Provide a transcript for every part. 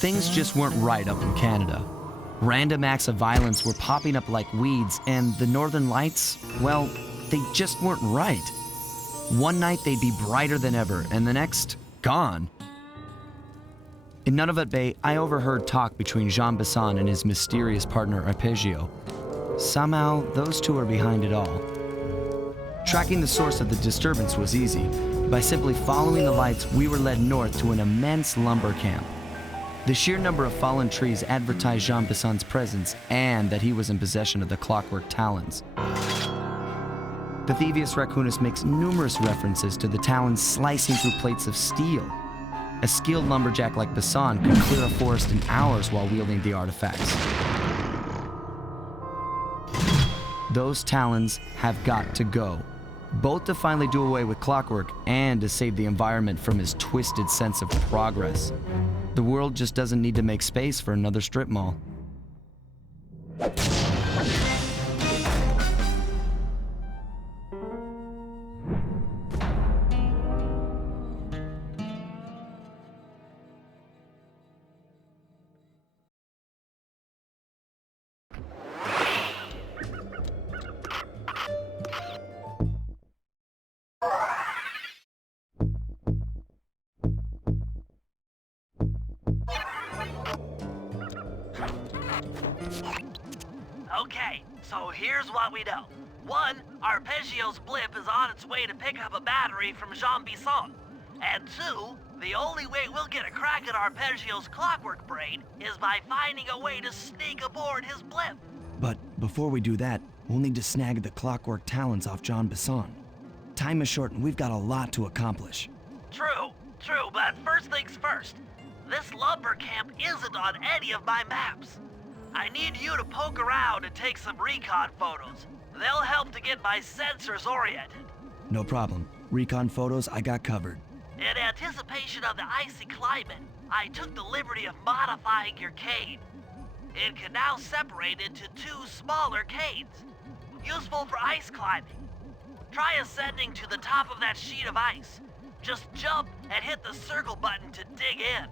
Things just weren't right up in Canada. Random acts of violence were popping up like weeds, and the Northern Lights, well, they just weren't right. One night they'd be brighter than ever, and the next, gone. In Nunavut Bay, I overheard talk between Jean Bison and his mysterious partner Arpeggio. Somehow, those two are behind it all. Tracking the source of the disturbance was easy. By simply following the lights, we were led north to an immense lumber camp. The sheer number of fallen trees advertised Jean Bison's presence and that he was in possession of the clockwork talons. The Thievius Raccoonus makes numerous references to the talons slicing through plates of steel. A skilled lumberjack like Bison could clear a forest in hours while wielding the artifacts. Those talons have got to go, both to finally do away with clockwork and to save the environment from his twisted sense of progress. The world just doesn't need to make space for another strip mall. Okay, so here's what we know. 1, Arpeggio's blip is on its way to pick up a battery from Jean Bison. And 2, the only way we'll get a crack at Arpeggio's clockwork brain is by finding a way to sneak aboard his blip. But before we do that, we'll need to snag the clockwork talons off Jean Bison. Time is short and we've got a lot to accomplish. True, but first things first. This lumber camp isn't on any of my maps. I need you to poke around and take some recon photos. They'll help to get my sensors oriented. No problem. Recon photos I got covered. In anticipation of the icy climate, I took the liberty of modifying your cane. It can now separate into 2 smaller canes, useful for ice climbing. Try ascending to the top of that sheet of ice. Just jump and hit the circle button to dig in.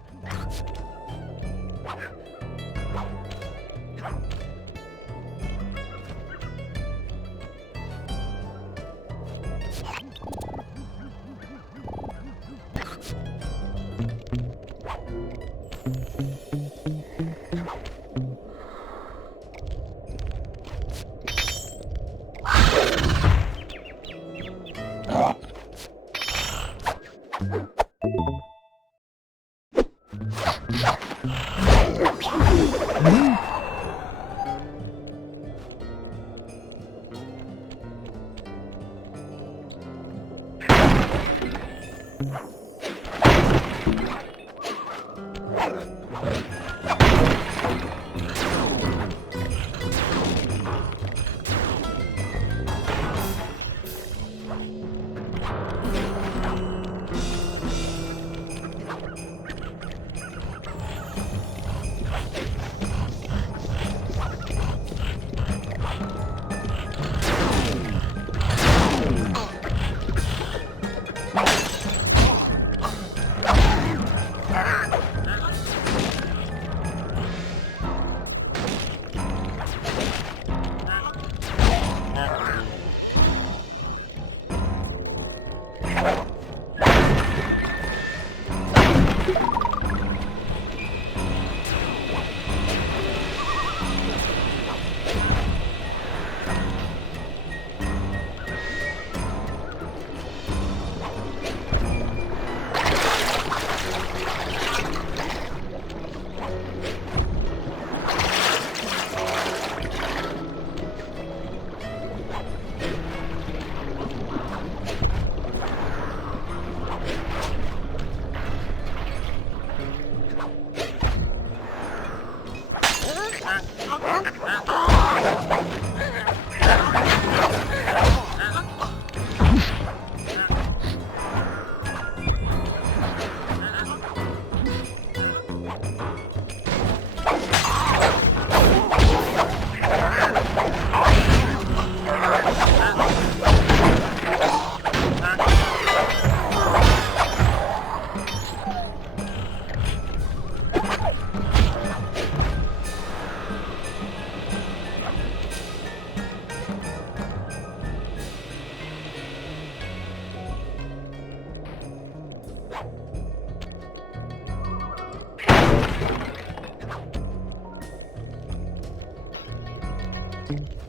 โ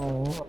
อ้ เ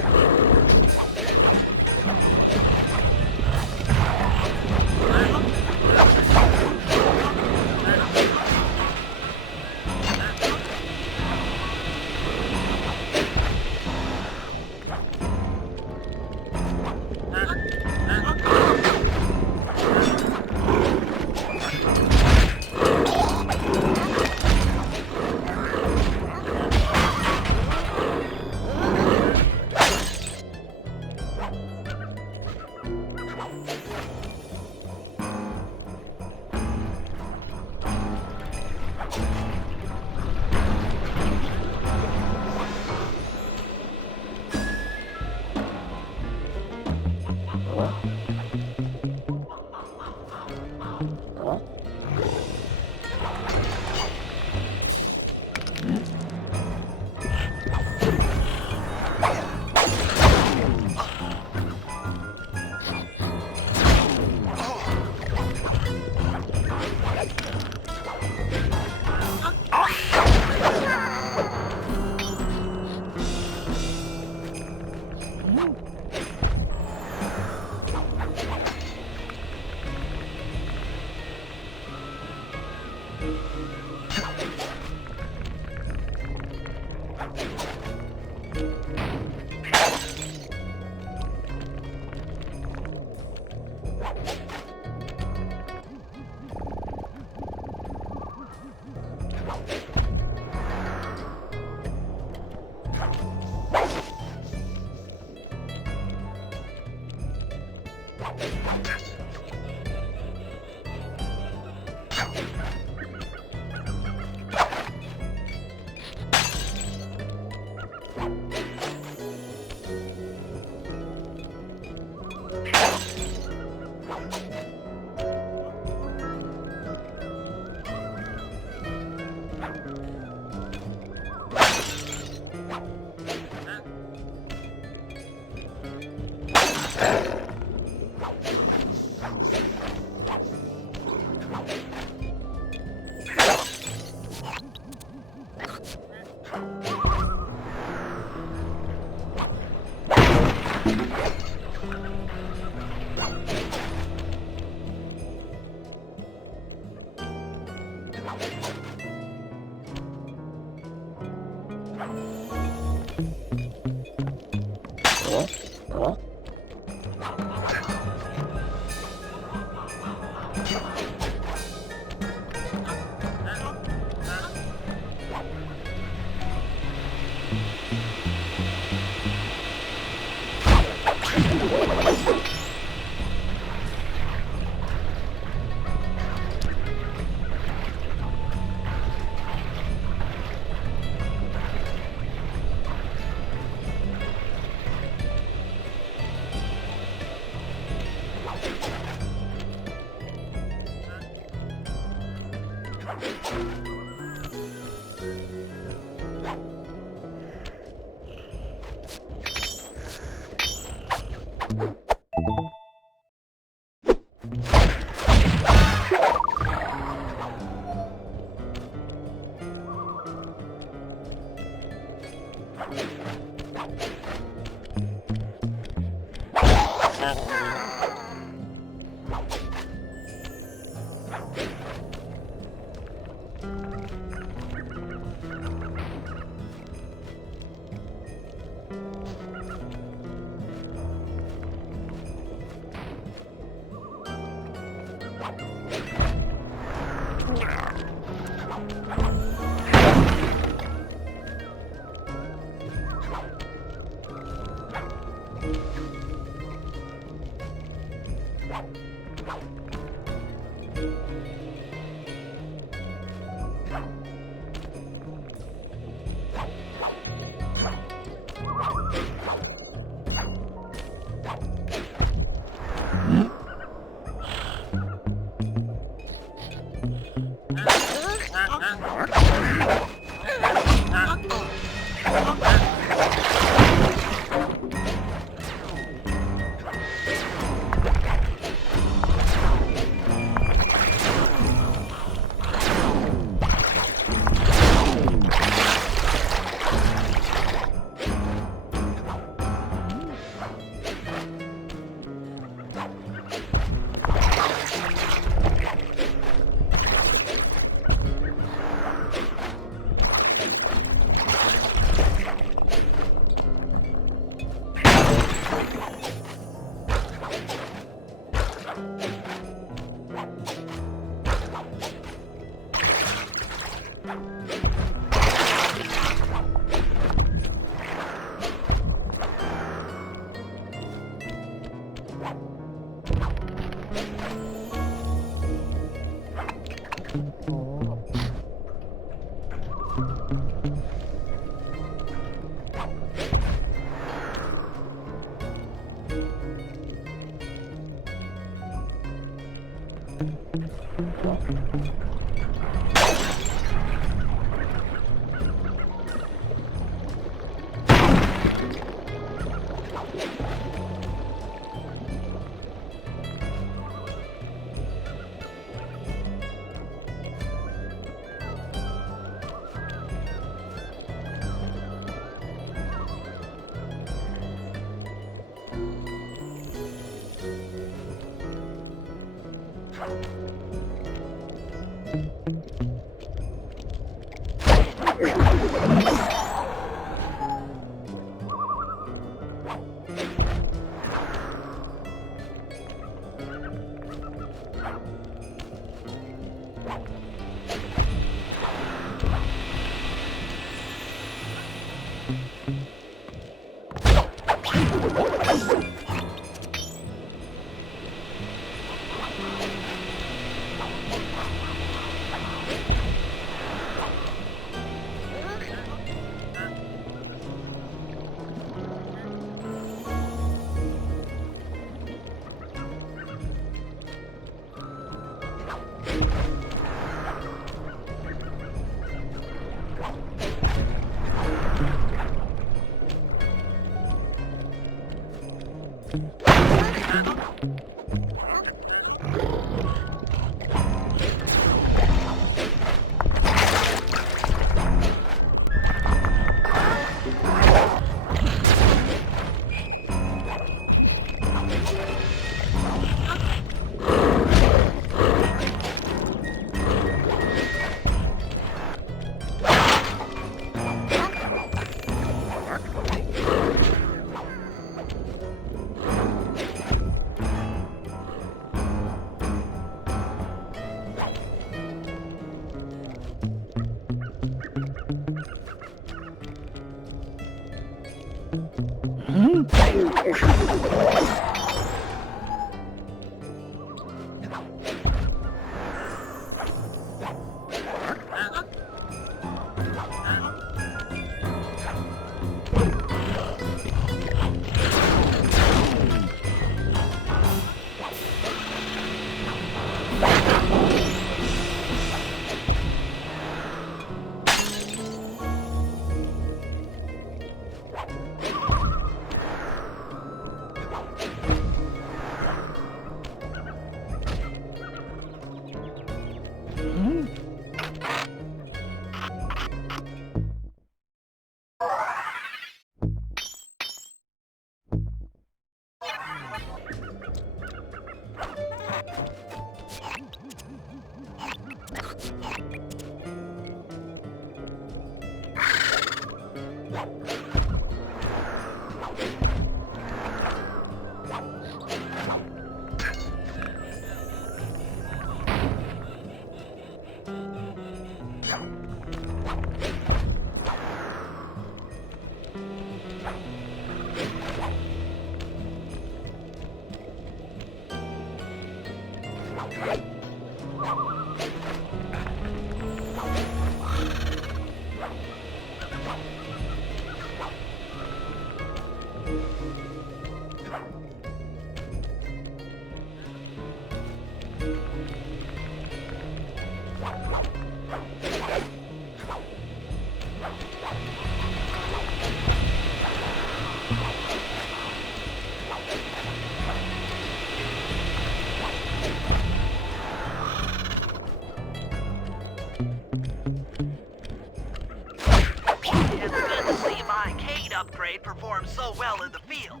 Performed so well in the field.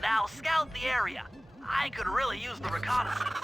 Now scout the area. I could really use the reconnaissance.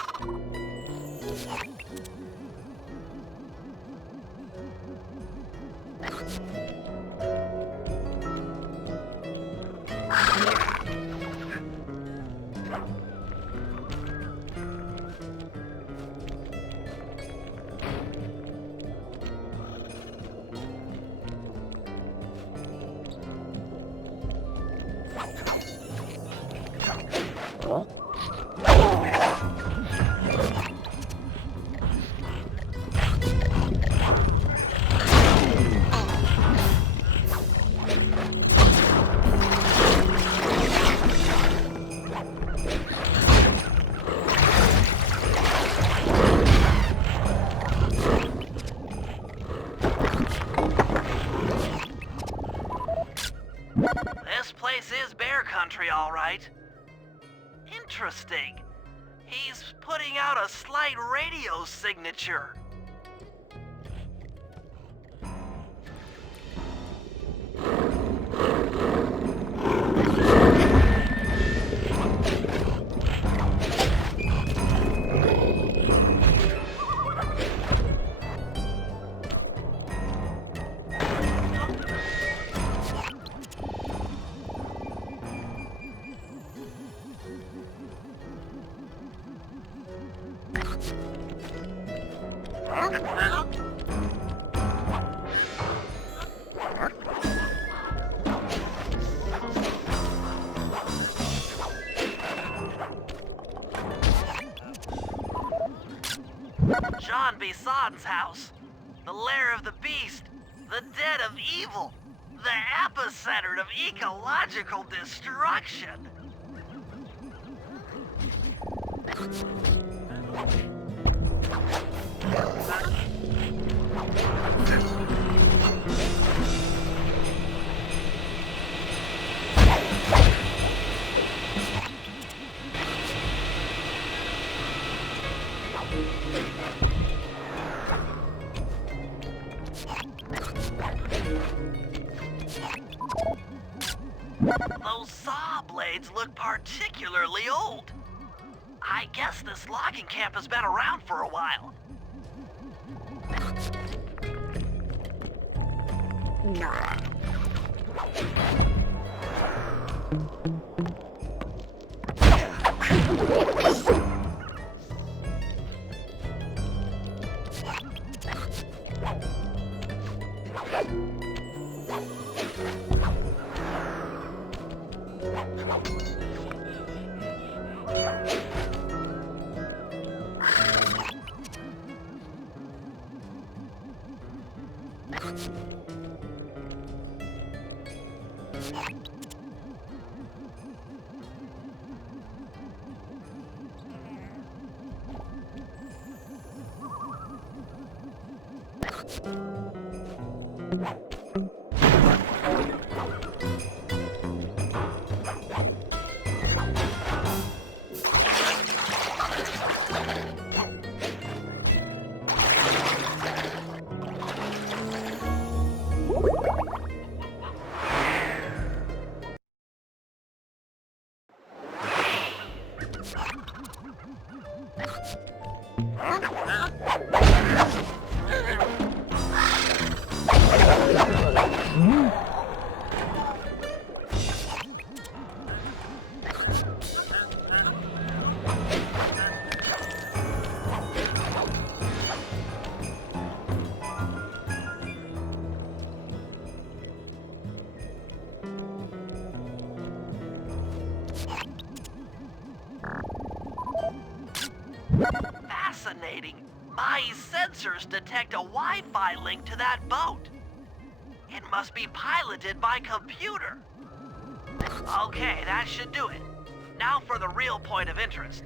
This place is bear country, all right. Interesting. He's putting out a slight radio signature. Jean Bison's house. The lair of the beast. The den of evil. The epicenter of ecological destruction. Those saw blades look particularly old. I guess this logging camp has been around for a while. Fascinating. My sensors detect a Wi-Fi link to that boat. It must be piloted by computer. Okay, that should do it. Now for the real point of interest.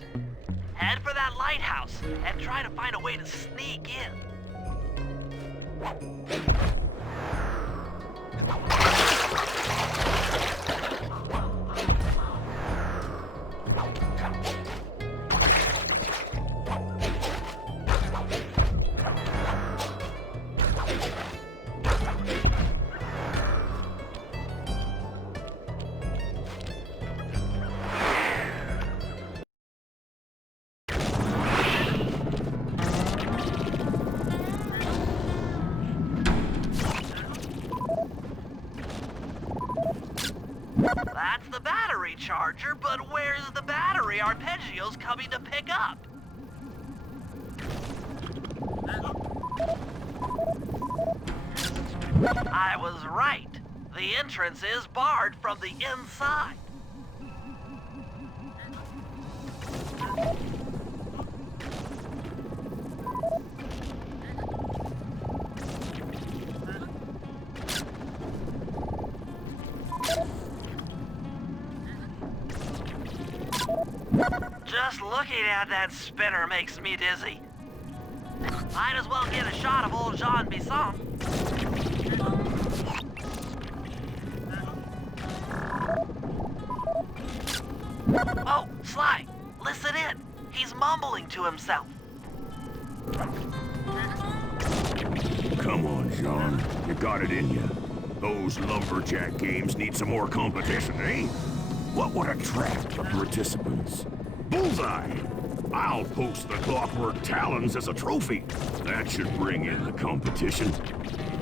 Head for that lighthouse and try to find a way to sneak in. That's the battery charger, but where's the battery Arpeggio's coming to pick up? I was right. The entrance is barred from the inside. Just looking at that spinner makes me dizzy. Might as well get a shot of old Jean Bison. Oh, Sly, listen in. He's mumbling to himself. Come on, Jean. You got it in you. Those Lumberjack games need some more competition, eh? What would attract the participants? Bullseye! I'll post the Clockwerk Talons as a trophy. That should bring in the competition.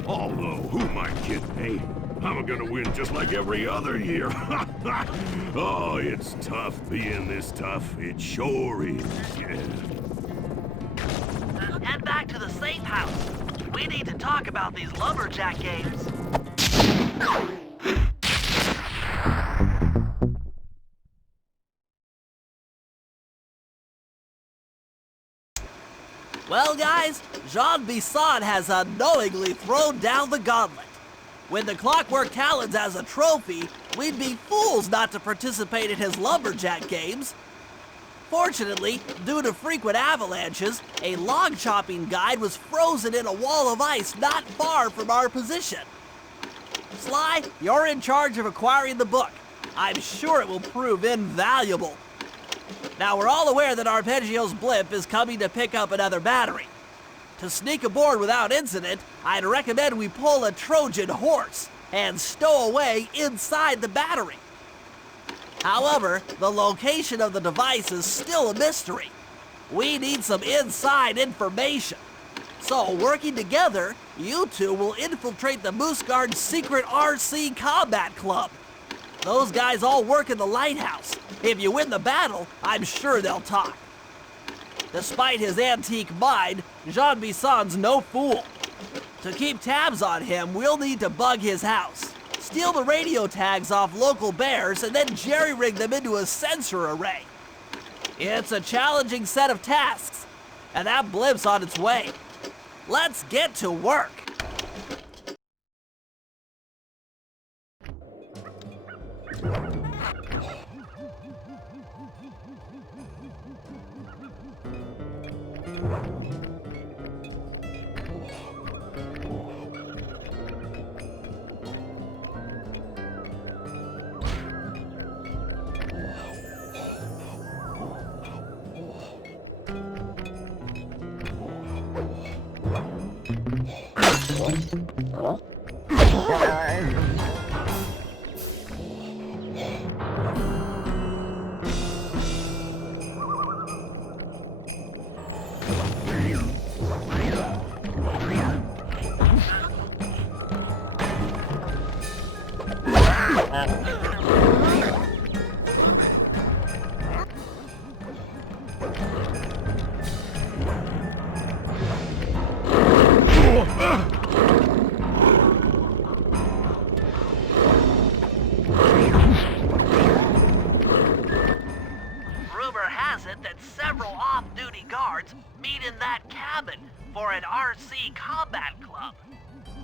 Although, who am I kidding, eh? I'm gonna win just like every other year. Oh, it's tough being this tough. It sure is, yeah. Head back to the safe house. We need to talk about these Lumberjack games. Well, guys, Jean Bison has unknowingly thrown down the gauntlet. With the Clockwerk Talons as a trophy, we'd be fools not to participate in his Lumberjack games. Fortunately, due to frequent avalanches, a log chopping guide was frozen in a wall of ice not far from our position. Sly, you're in charge of acquiring the book. I'm sure it will prove invaluable. Now, we're all aware that Arpeggio's blimp is coming to pick up another battery. To sneak aboard without incident, I'd recommend we pull a Trojan horse and stow away inside the battery. However, the location of the device is still a mystery. We need some inside information. So, working together, you two will infiltrate the Moose Guard's secret RC combat club. Those guys all work in the lighthouse. If you win the battle, I'm sure they'll talk. Despite his antique mind, Jean Bison's no fool. To keep tabs on him, we'll need to bug his house, steal the radio tags off local bears, and then jerry-rig them into a sensor array. It's a challenging set of tasks, and that blimp's on its way. Let's get to work. Rumor has it that several off-duty guards meet in that cabin for an RC combat club.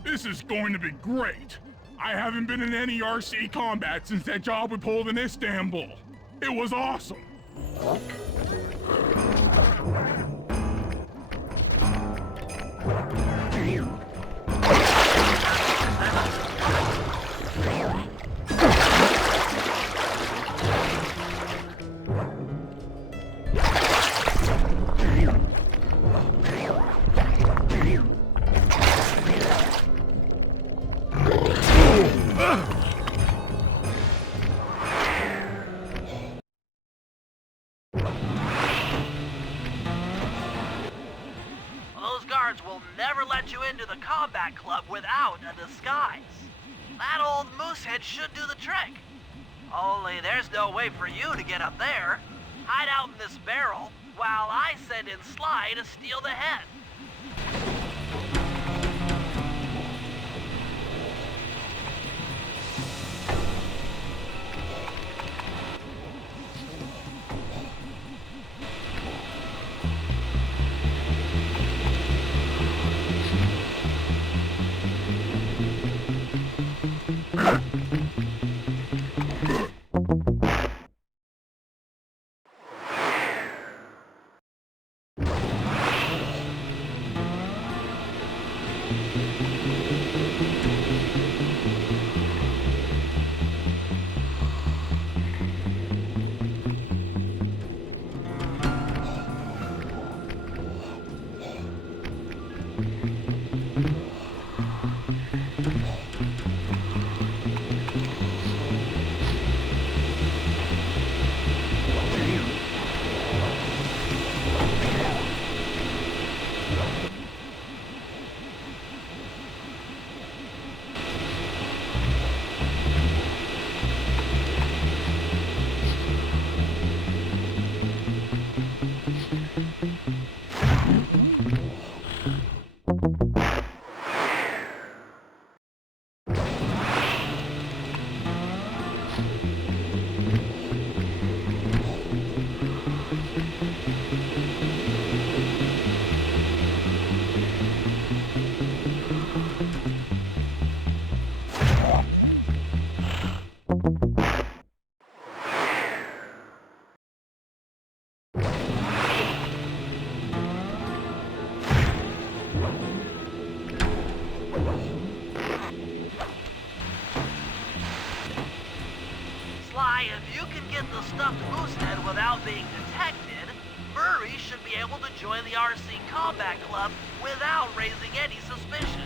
This is going to be great. I haven't been in any RC combat since that job we pulled in Istanbul. It was awesome. Those guards will never let you into the combat club without a disguise. That old moosehead should do the trick. Only there's no way for you to get up there. Hide out in this barrel while I send in Sly to steal the head. Sly, if you can get the stuffed moosehead without being detected, Murray should be able to join the RC Combat Club without raising any suspicion.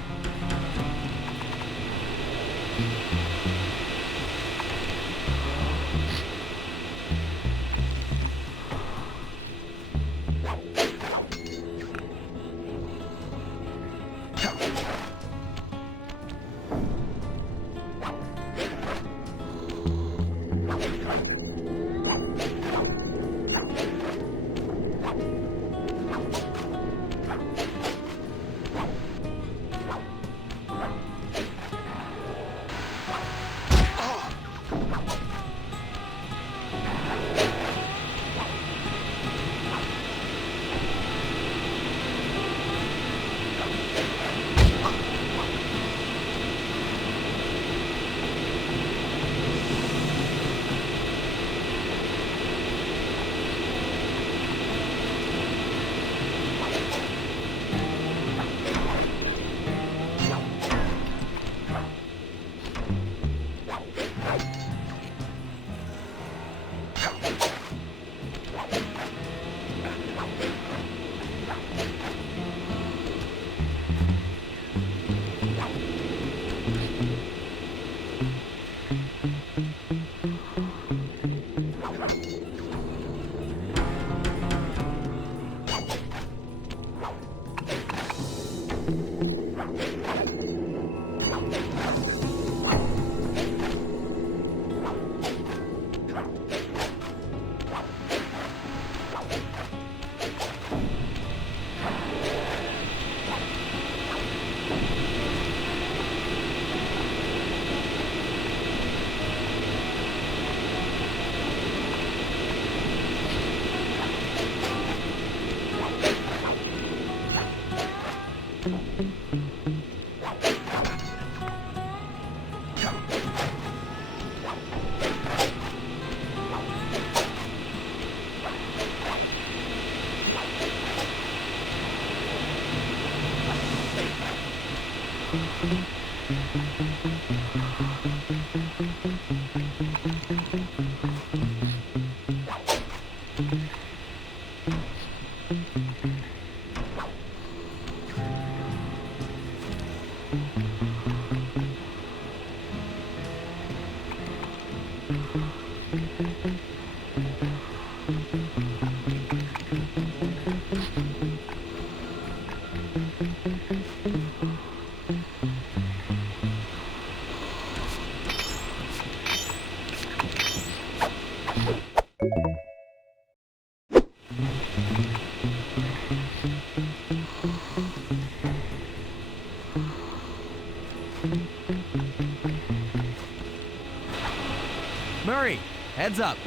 Murray, heads up.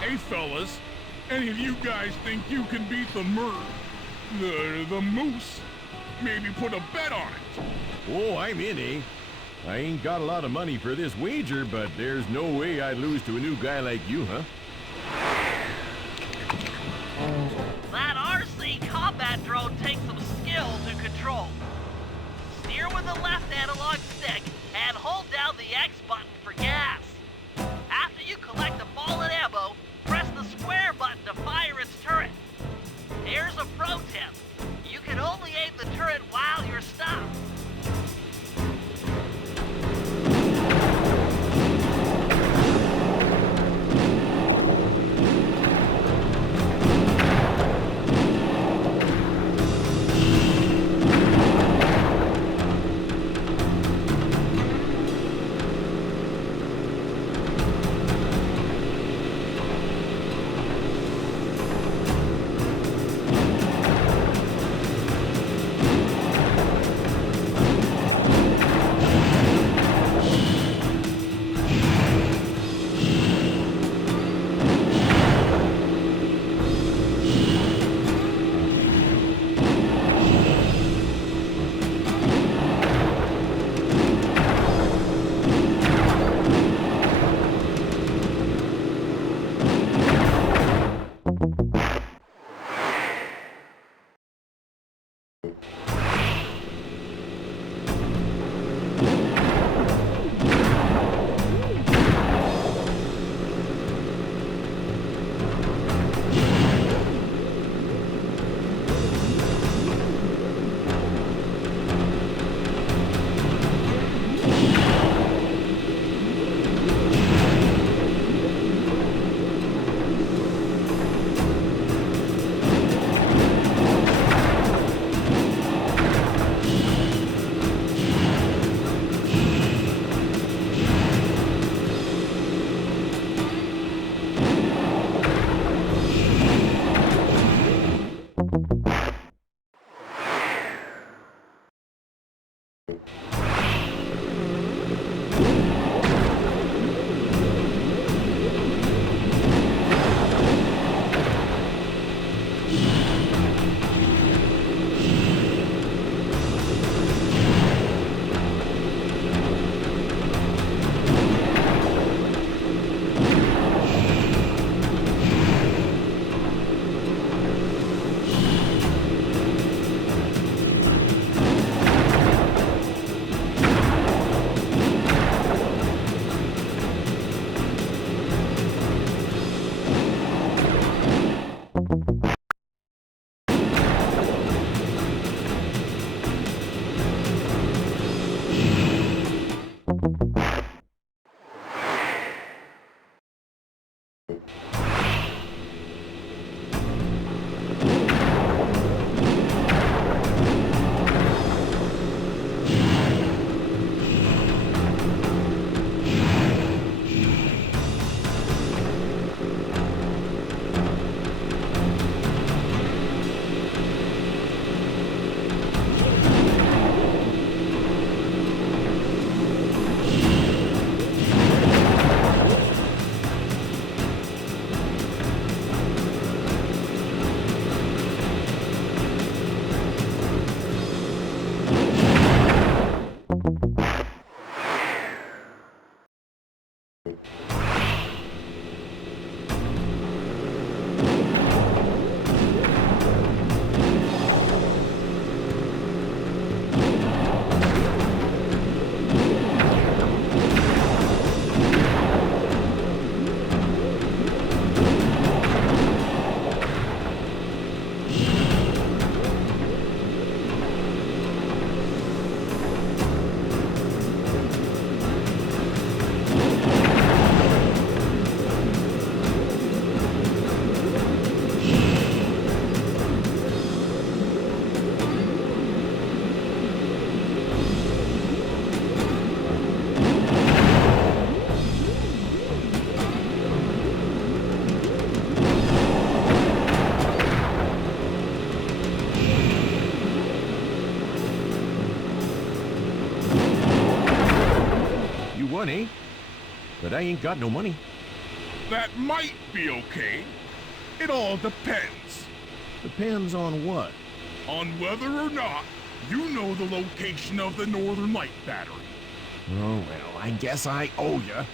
Hey, fellas, any of you guys think you can beat the moose? Maybe put a bet on it. Oh, I'm in, eh? I ain't got a lot of money for this wager, but there's no way I'd lose to a new guy like you, huh? That RC combat drone takes some skill to control. Steer with the left analog stick and hold down the X button for gas. After you collect the ball and ammo, press the square button to fire its turret. Here's a pro tip. You can only aim the turret while you're stopped. funny, but I ain't got no money. That might be okay. It all depends Depends on what? on whether or not you know the location of the Northern Light Battery. Oh, well, I guess I owe ya.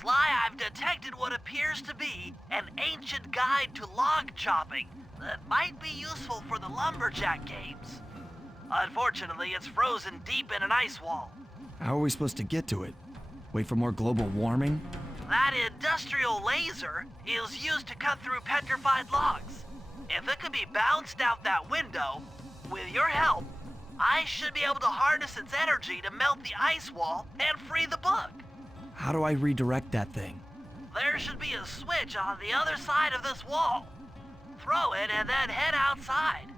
Sly, I've detected what appears to be an ancient guide to log chopping that might be useful for the Lumberjack games. Unfortunately, it's frozen deep in an ice wall. How are we supposed to get to it? Wait for more global warming? That industrial laser is used to cut through petrified logs. If it could be bounced out that window, with your help, I should be able to harness its energy to melt the ice wall and free the bug. How do I redirect that thing? There should be a switch on the other side of this wall. Throw it and then head outside.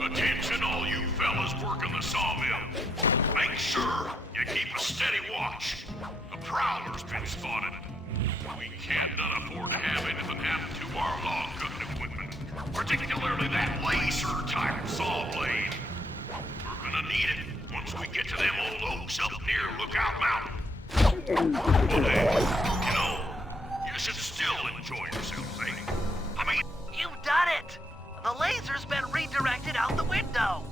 Attention all you fellas working the sawmill. Make sure you keep a steady watch. A prowler's been spotted. We can't afford to have anything happen to our log cutting equipment, particularly that laser-type saw blade. We're gonna need it once we get to them old oaks up near Lookout Mountain. But hey, you know, you should still enjoy yourselves, eh? I mean, You've done it! The laser's been redirected out the window!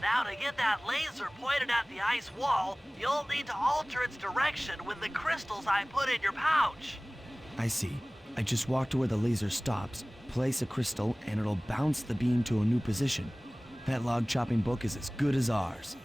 Now to get that laser pointed at the ice wall, you'll need to alter its direction with the crystals I put in your pouch. I see. I just walk to where the laser stops, place a crystal, and it'll bounce the beam to a new position. That log chopping book is as good as ours.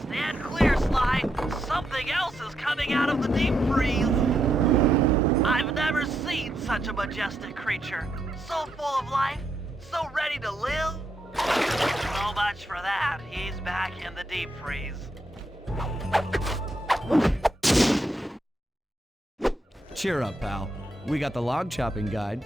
Stand clear, Sly. Something else is coming out of the deep freeze. I've never seen such a majestic creature. So full of life, so ready to live. So much for that. He's back in the deep freeze. Cheer up, pal. We got the log chopping guide.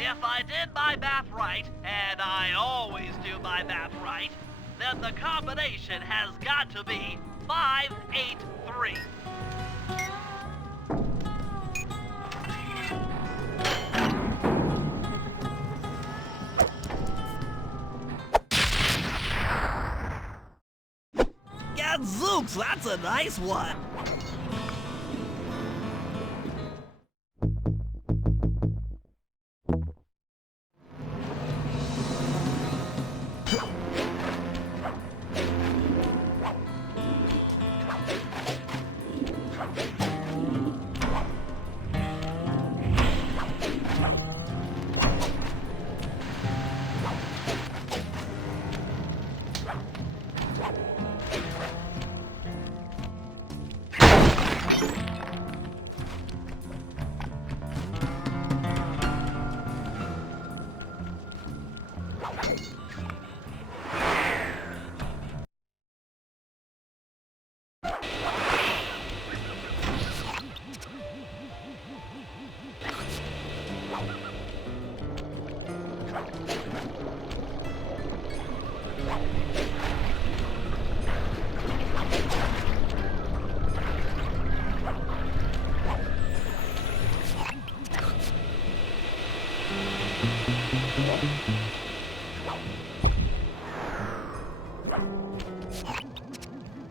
If I did my math right, and I always do my math right, then the combination has got to be 583. Gadzooks, that's a nice one.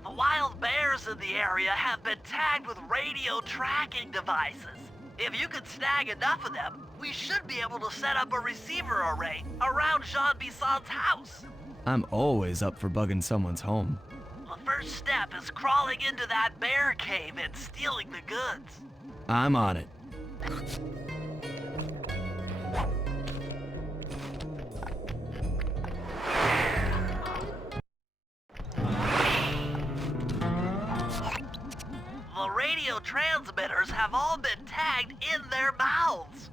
The wild bears in the area have been tagged with radio tracking devices. If you could snag enough of them, we should be able to set up a receiver array around Jean Bison's house. I'm always up for bugging someone's home. The first step is crawling into that bear cave and stealing the goods. I'm on it. The radio transmitters have all been tagged in their mouths.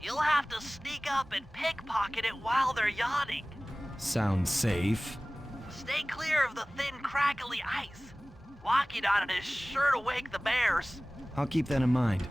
You'll have to sneak up and pickpocket it while they're yawning. Sounds safe. Stay clear of the thin, crackly ice. Walking on it is sure to wake the bears. I'll keep that in mind.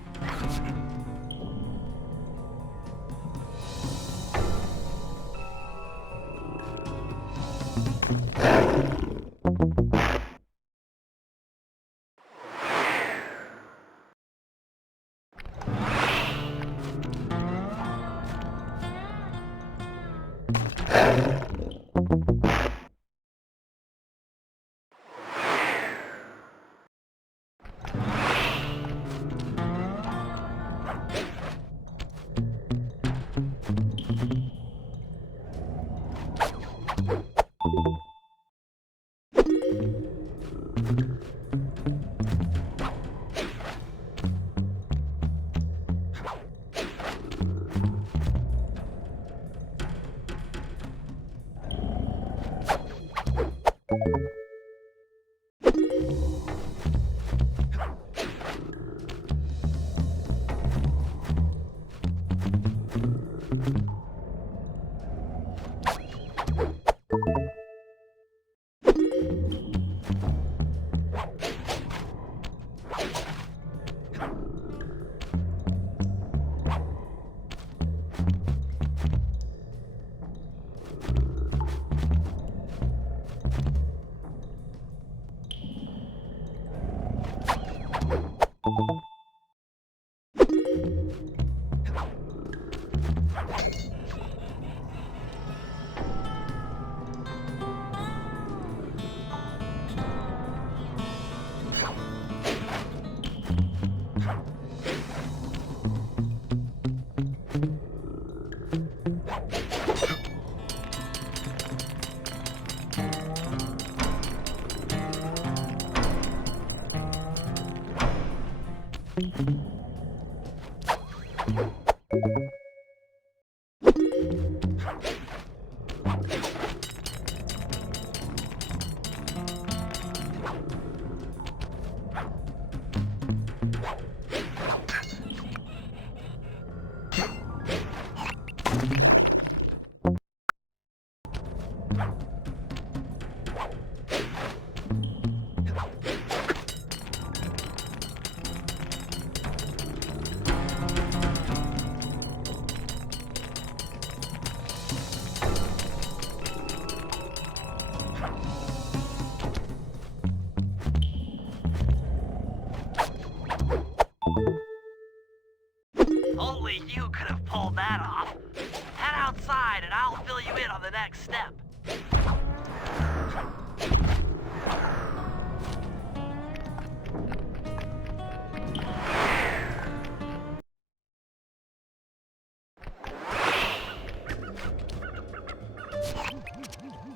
in on the next step.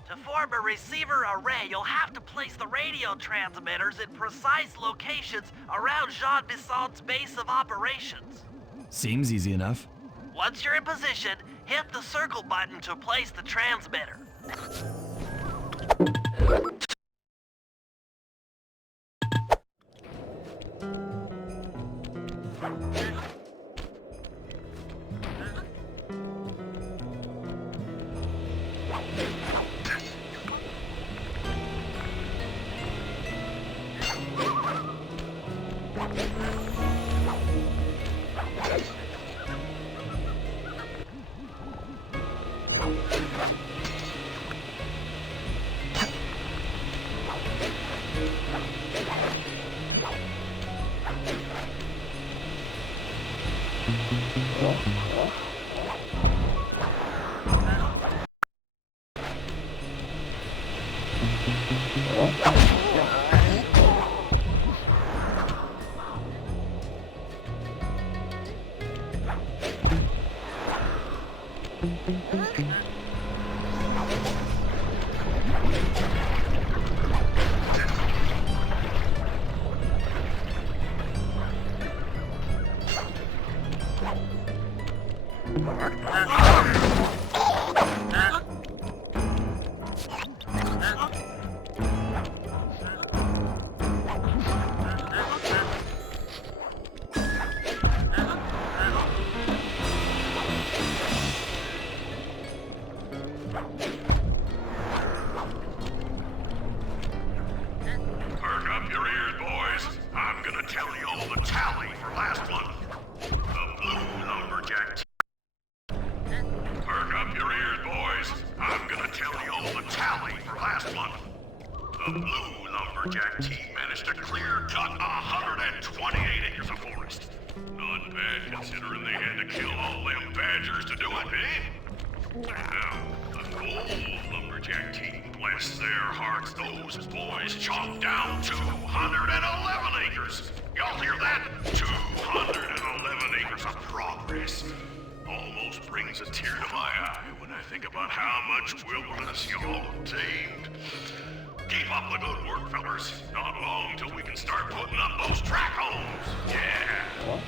To form a receiver array, you'll have to place the radio transmitters in precise locations around Jean Bison's base of operations. Seems easy enough. Once you're in position, hit the circle button to place the transmitter. The blue Lumberjack team managed to clear cut 128 acres of forest. Not bad considering they had to kill all them badgers to do it, eh? Now, the gold Lumberjack team, bless their hearts, those boys chopped down 211 acres. Y'all hear that? 211 acres of progress. Almost brings a tear to my eye when I think about how much wilderness y'all have tamed. Keep up the good work, fellas. Not long till we can start putting up those track homes. Yeah.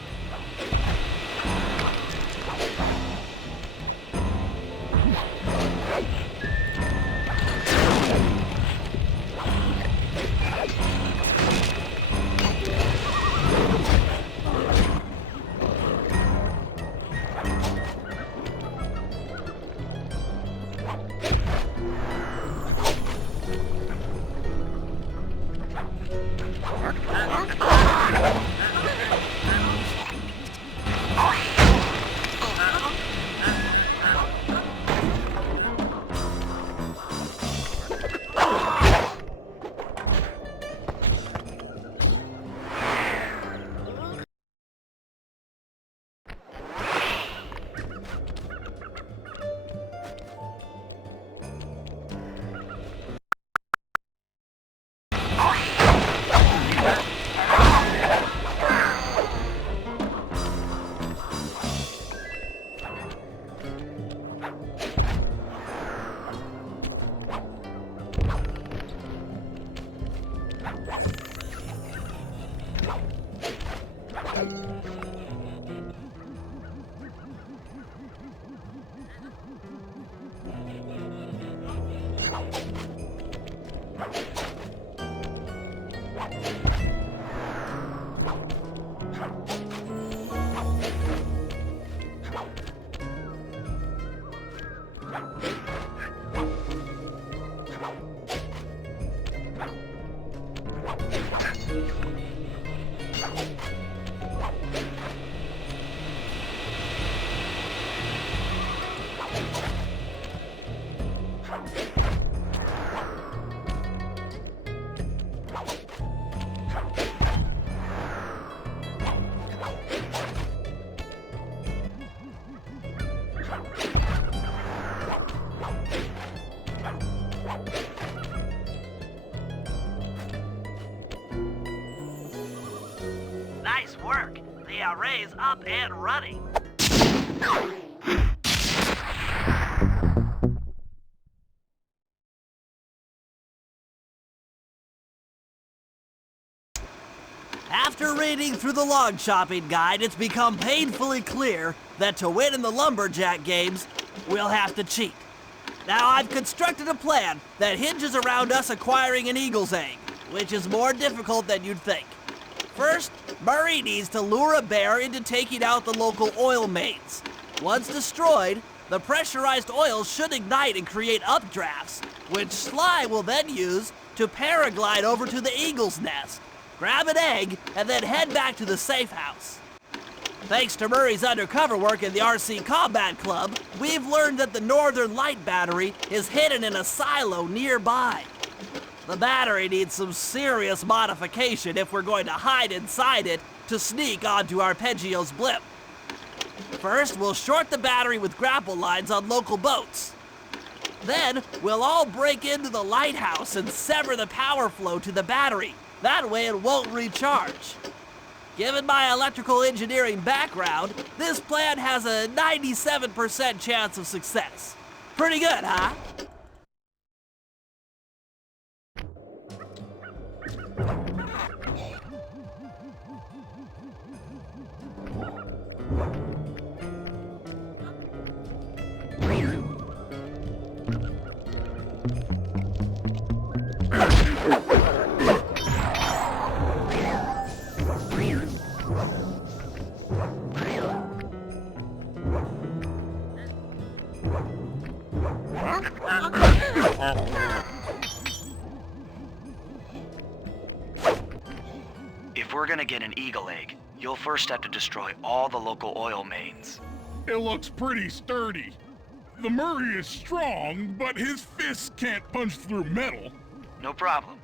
arrays up and running. After reading through the log chopping guide, it's become painfully clear that to win in the Lumberjack games, we'll have to cheat. Now, I've constructed a plan that hinges around us acquiring an eagle's egg, which is more difficult than you'd think. First, Murray needs to lure a bear into taking out the local oil mains. Once destroyed, the pressurized oil should ignite and create updrafts, which Sly will then use to paraglide over to the eagle's nest, grab an egg, and then head back to the safe house. Thanks to Murray's undercover work in the RC Combat Club, we've learned that the Northern Light battery is hidden in a silo nearby. The battery needs some serious modification if we're going to hide inside it to sneak onto Arpeggio's blimp. First, we'll short the battery with grapple lines on local boats. Then, we'll all break into the lighthouse and sever the power flow to the battery. That way it won't recharge. Given my electrical engineering background, this plan has a 97% chance of success. Pretty good, huh? If we're gonna get an eagle egg, you'll first have to destroy all the local oil mains. It looks pretty sturdy. The Murray is strong, but his fists can't punch through metal. No problem.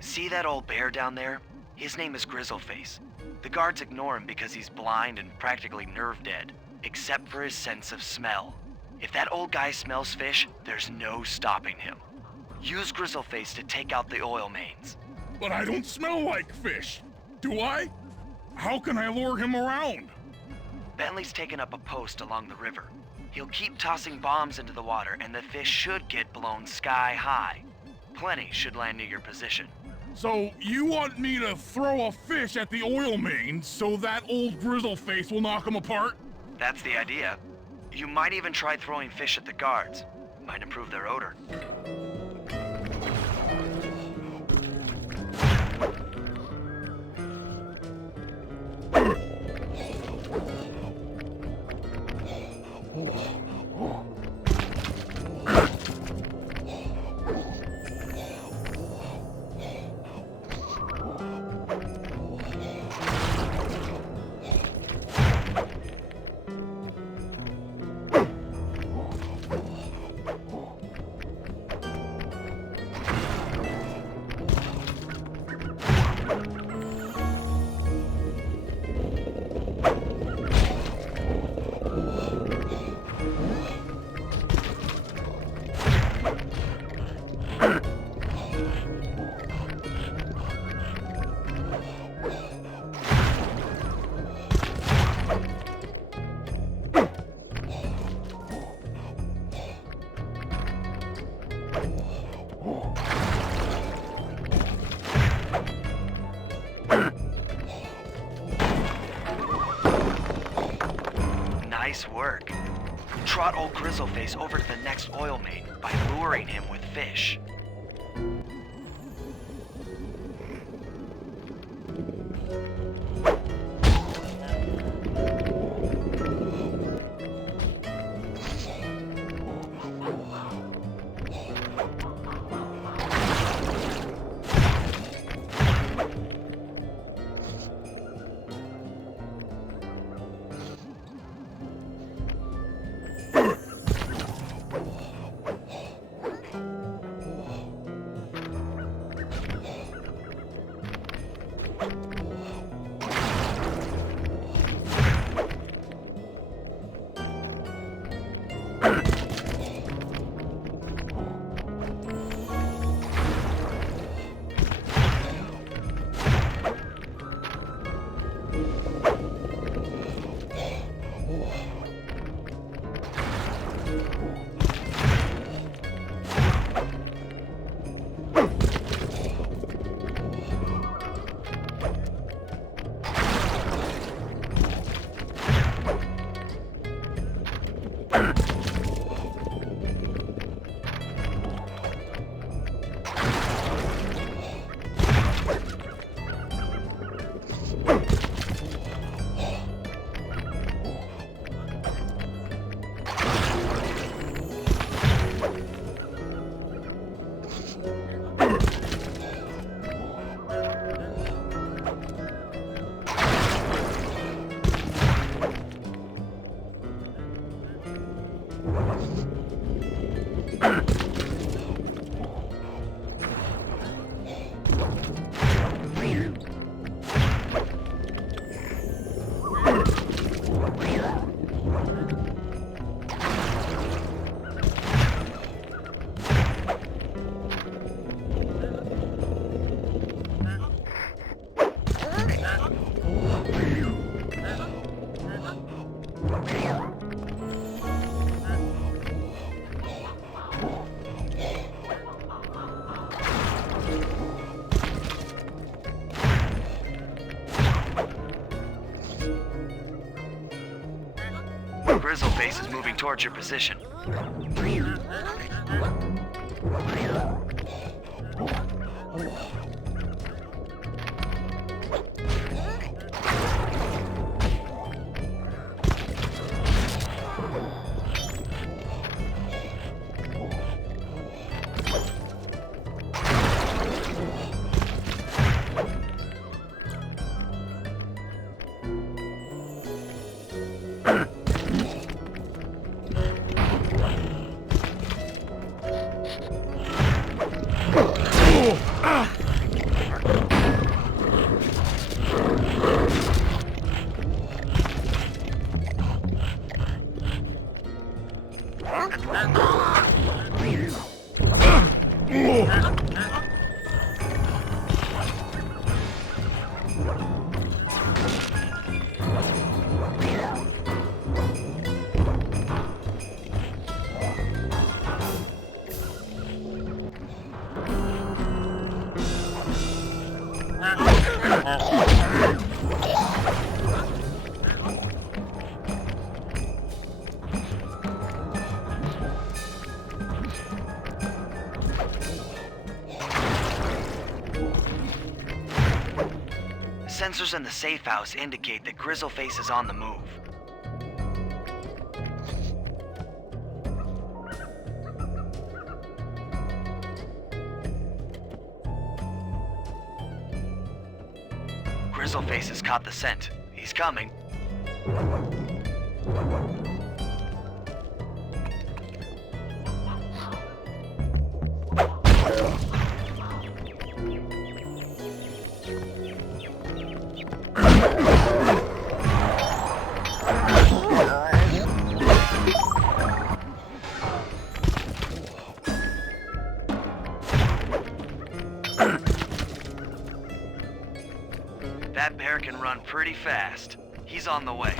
See that old bear down there? His name is Grizzleface. The guards ignore him because he's blind and practically nerve dead, except for his sense of smell. If that old guy smells fish, there's no stopping him. Use Grizzleface to take out the oil mains. But I don't smell like fish, do I? How can I lure him around? Bentley's taken up a post along the river. He'll keep tossing bombs into the water and the fish should get blown sky high. Plenty should land near your position. So you want me to throw a fish at the oil mains so that old Grizzleface will knock him apart? That's the idea. You might even try throwing fish at the guards. Might improve their odor. Nice work. Trot old Grizzleface over to the next oil main by luring him with fish. Grizzleface is moving towards your position. Sensors in the safe house indicate that Grizzleface is on the move. Grizzleface has caught the scent. He's coming. That bear can run pretty fast. He's on the way.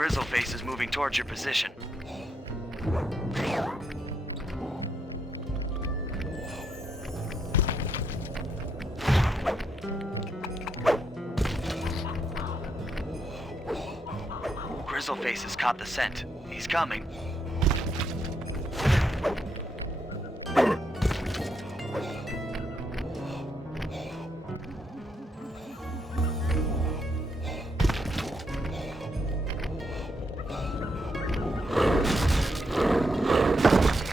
Grizzleface is moving towards your position. Grizzleface has caught the scent. He's coming.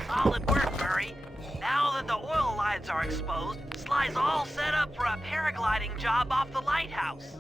Solid work, Murray. Now that the oil lines are exposed, Sly's all set up for a paragliding job off the lighthouse.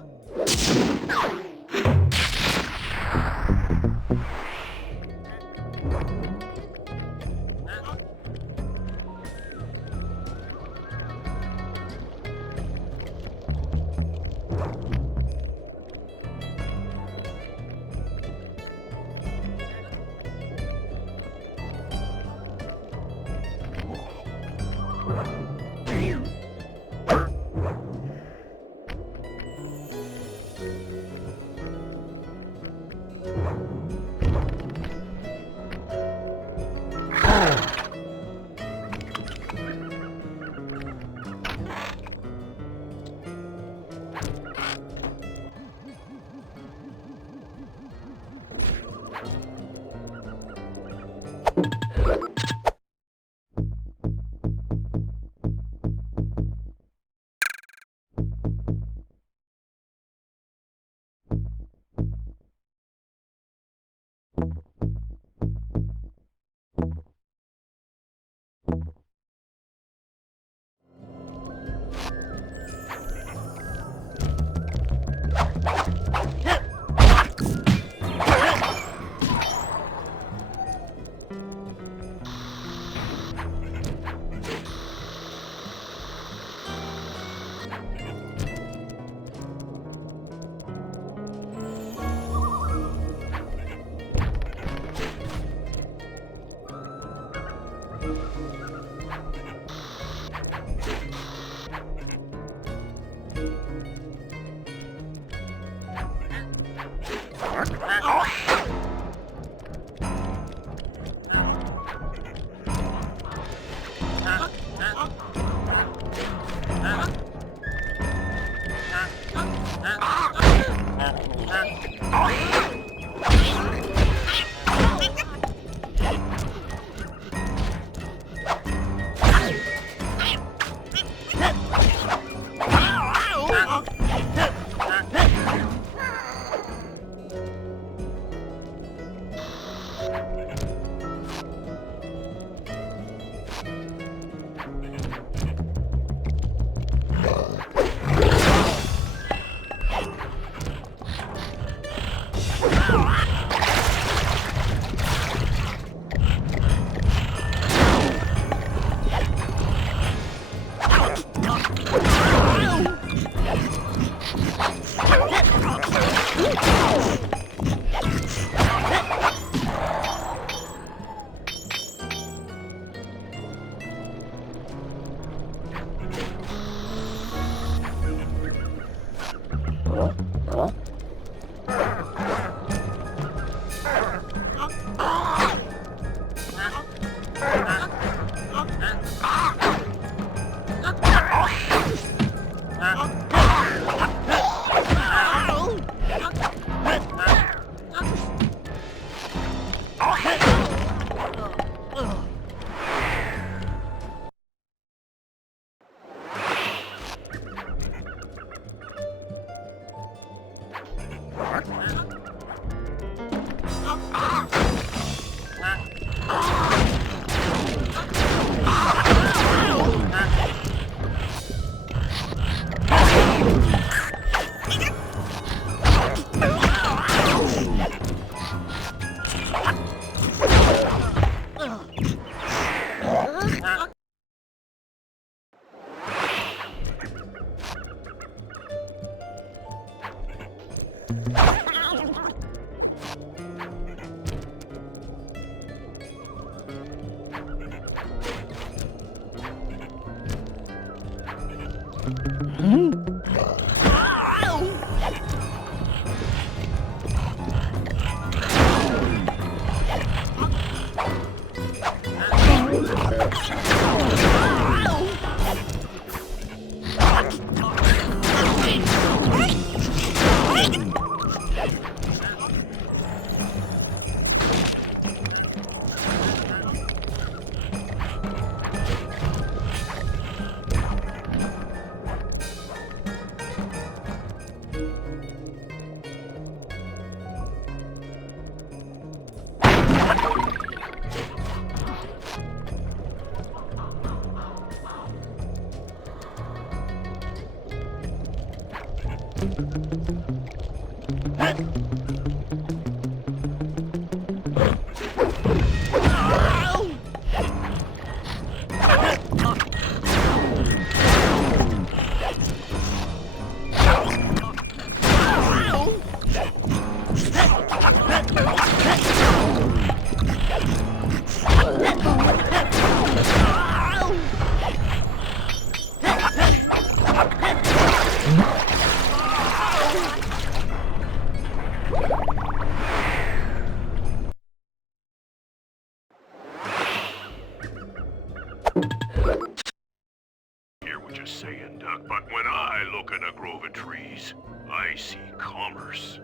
Hear what you're saying, Duck, but when I look at a grove of trees, I see commerce.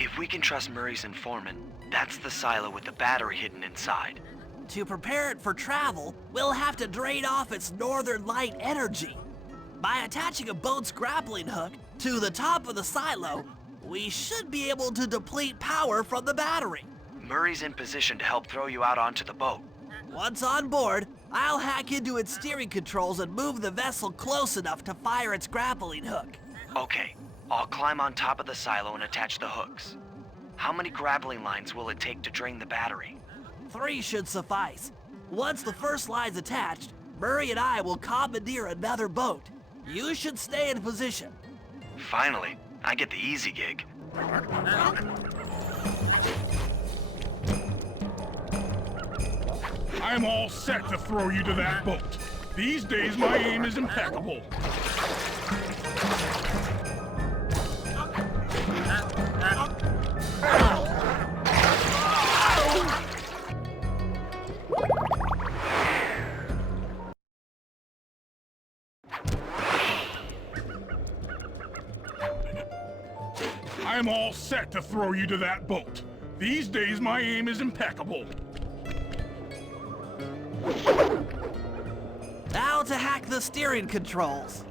If we can trust Murray's informant, that's the silo with the battery hidden inside. To prepare it for travel, we'll have to drain off its northern light energy. By attaching a boat's grappling hook to the top of the silo, we should be able to deplete power from the battery. Murray's in position to help throw you out onto the boat. Once on board, I'll hack into its steering controls and move the vessel close enough to fire its grappling hook. Okay, I'll climb on top of the silo and attach the hooks. How many grappling lines will it take to drain the battery? 3 should suffice. Once the first line's attached, Murray and I will commandeer another boat. You should stay in position. Finally, I get the easy gig. I'm all set to throw you to that boat. These days, my aim is impeccable. I'm all set to throw you to that boat. These days, my aim is impeccable. Now to hack the steering controls.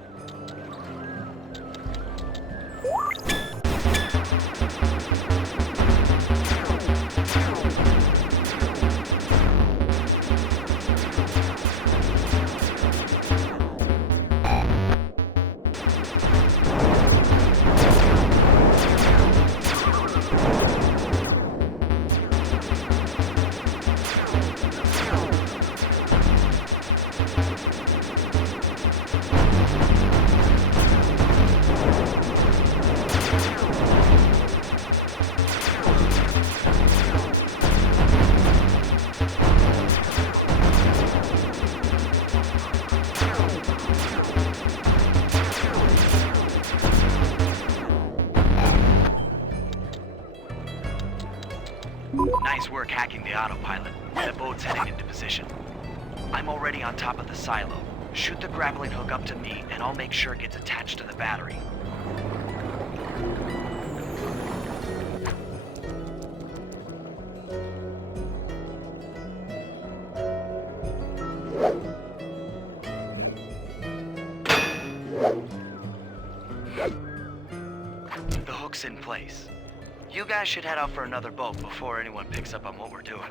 Nice work hacking the autopilot. The boat's heading into position. I'm already on top of the silo. Shoot the grappling hook up to me, and I'll make sure it gets attached to the battery. The hook's in place. You guys should head out for another boat before anyone picks up on what we're doing.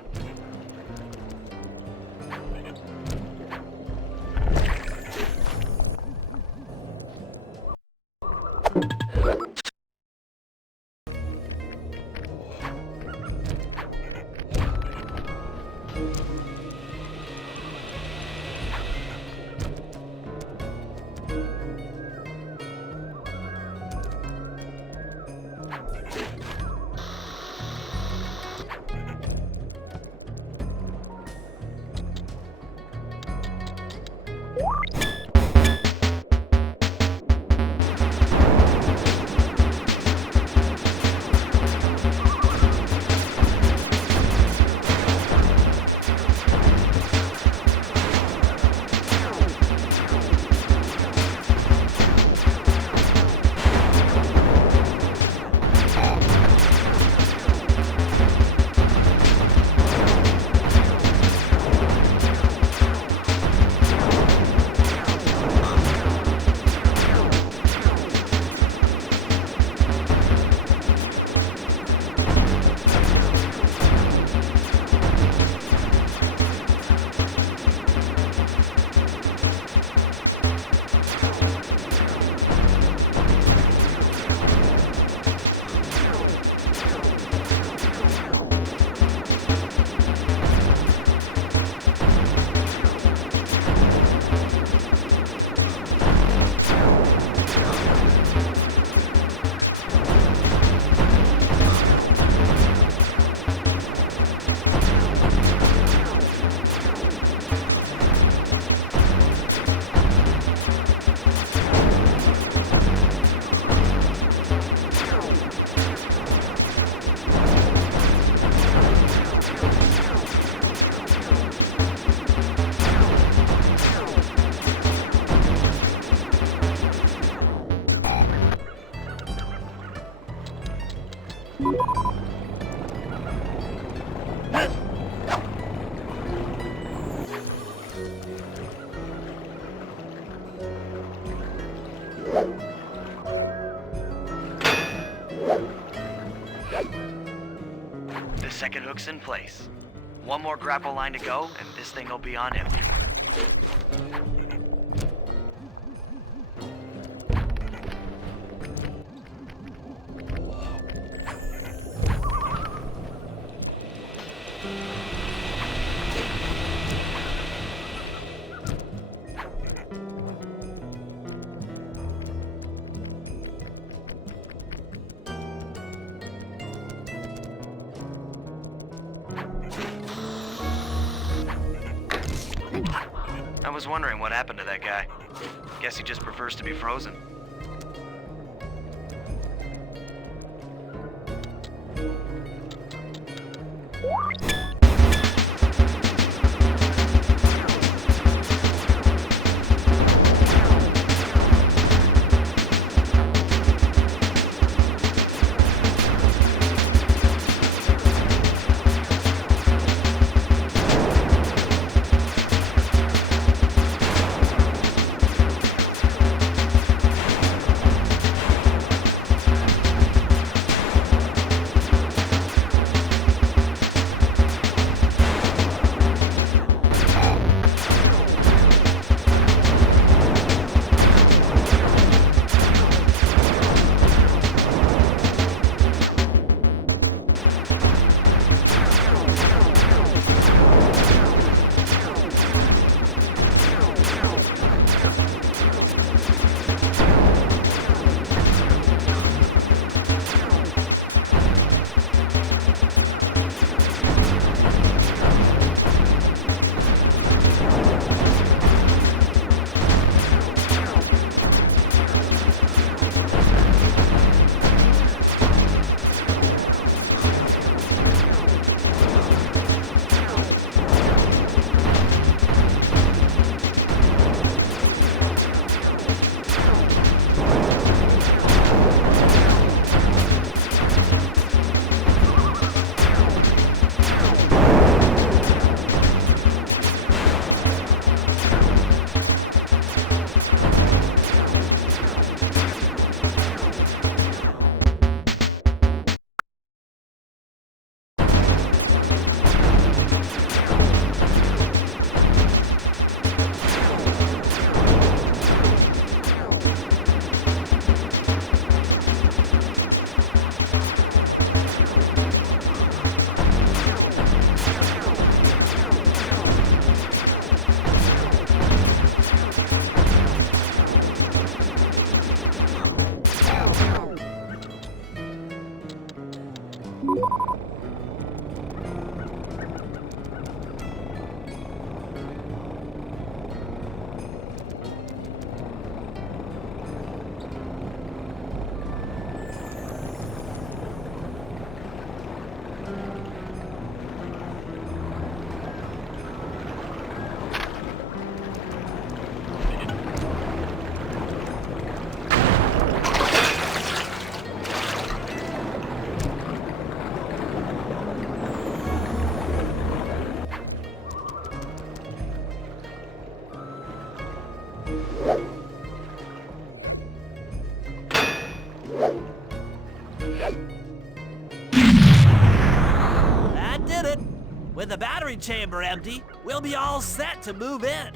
Second hook's in place. One more grapple line to go, and this thing will be on empty. I was wondering what happened to that guy. Guess he just prefers to be frozen. That did it. With the battery chamber empty, we'll be all set to move in.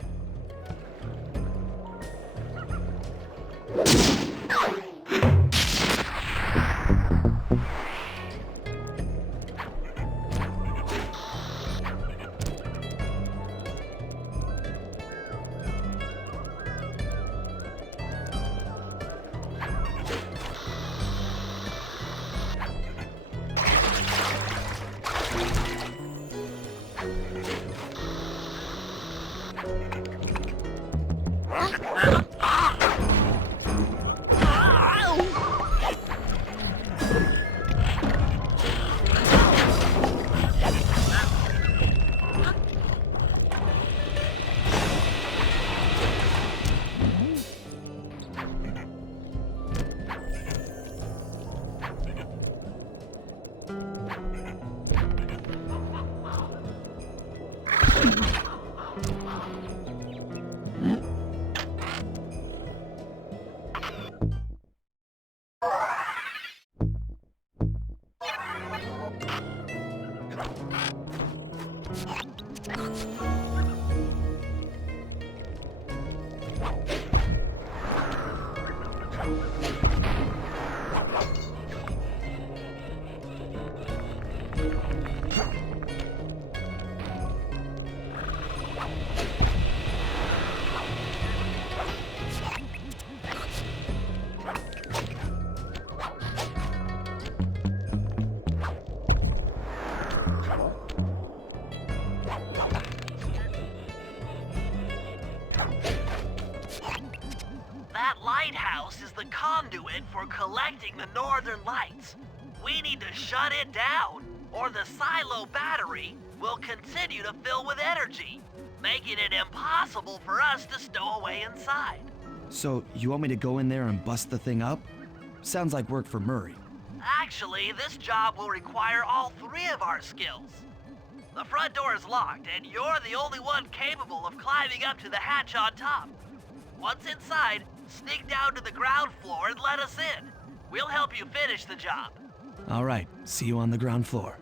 That lighthouse is the conduit for collecting the northern lights. We need to shut it down, or the silo battery will continue to fill with energy, making it impossible for us to stow away inside. So, you want me to go in there and bust the thing up? Sounds like work for Murray. Actually, this job will require all three of our skills. The front door is locked, and you're the only one capable of climbing up to the hatch on top. Once inside, sneak down to the ground floor and let us in. We'll help you finish the job. All right, see you on the ground floor.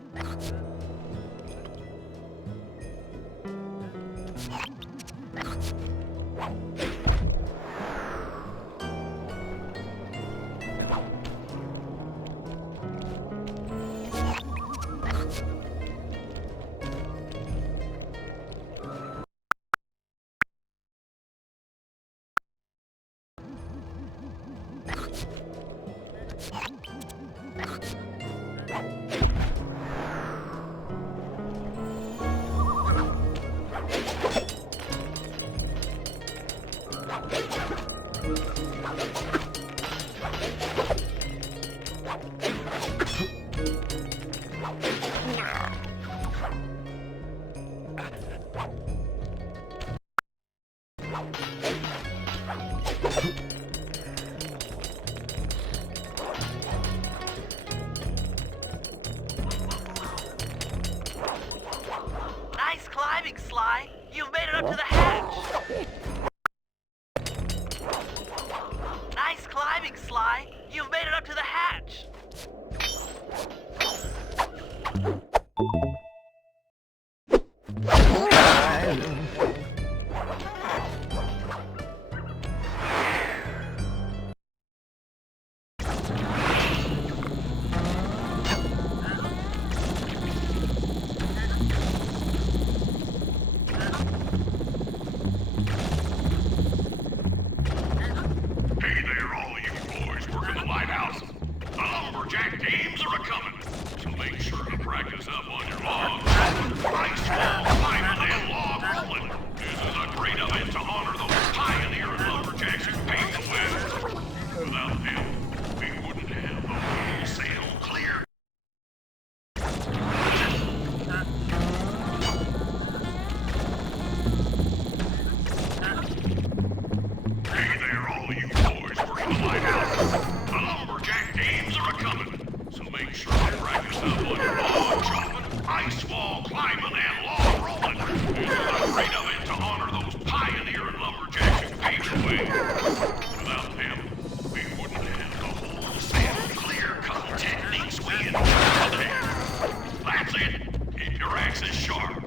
Nice climbing, Sly. You've made it up to the hatch. Nice climbing, Sly. You've made it up to the hatch. Hey there, all of you boys working the lighthouse. The Lumberjack teams are a-coming, so make sure to practice up on your logs. Ice wall climbing and log rolling. This is a great event to honor those pioneering lumberjacks who paved the way. Without them, we wouldn't have the whole sail clear. Hey there, all of you boys working the lighthouse. The Lumberjack teams are a-coming, so make sure to practice up on your log chopping, ice wall climbing, and log rolling. This is a great event to honor those pioneering lumberjacks who paved the way. Without them, we wouldn't have the whole sail clear cutting techniques we enjoy today. That's it. Keep your axes sharp.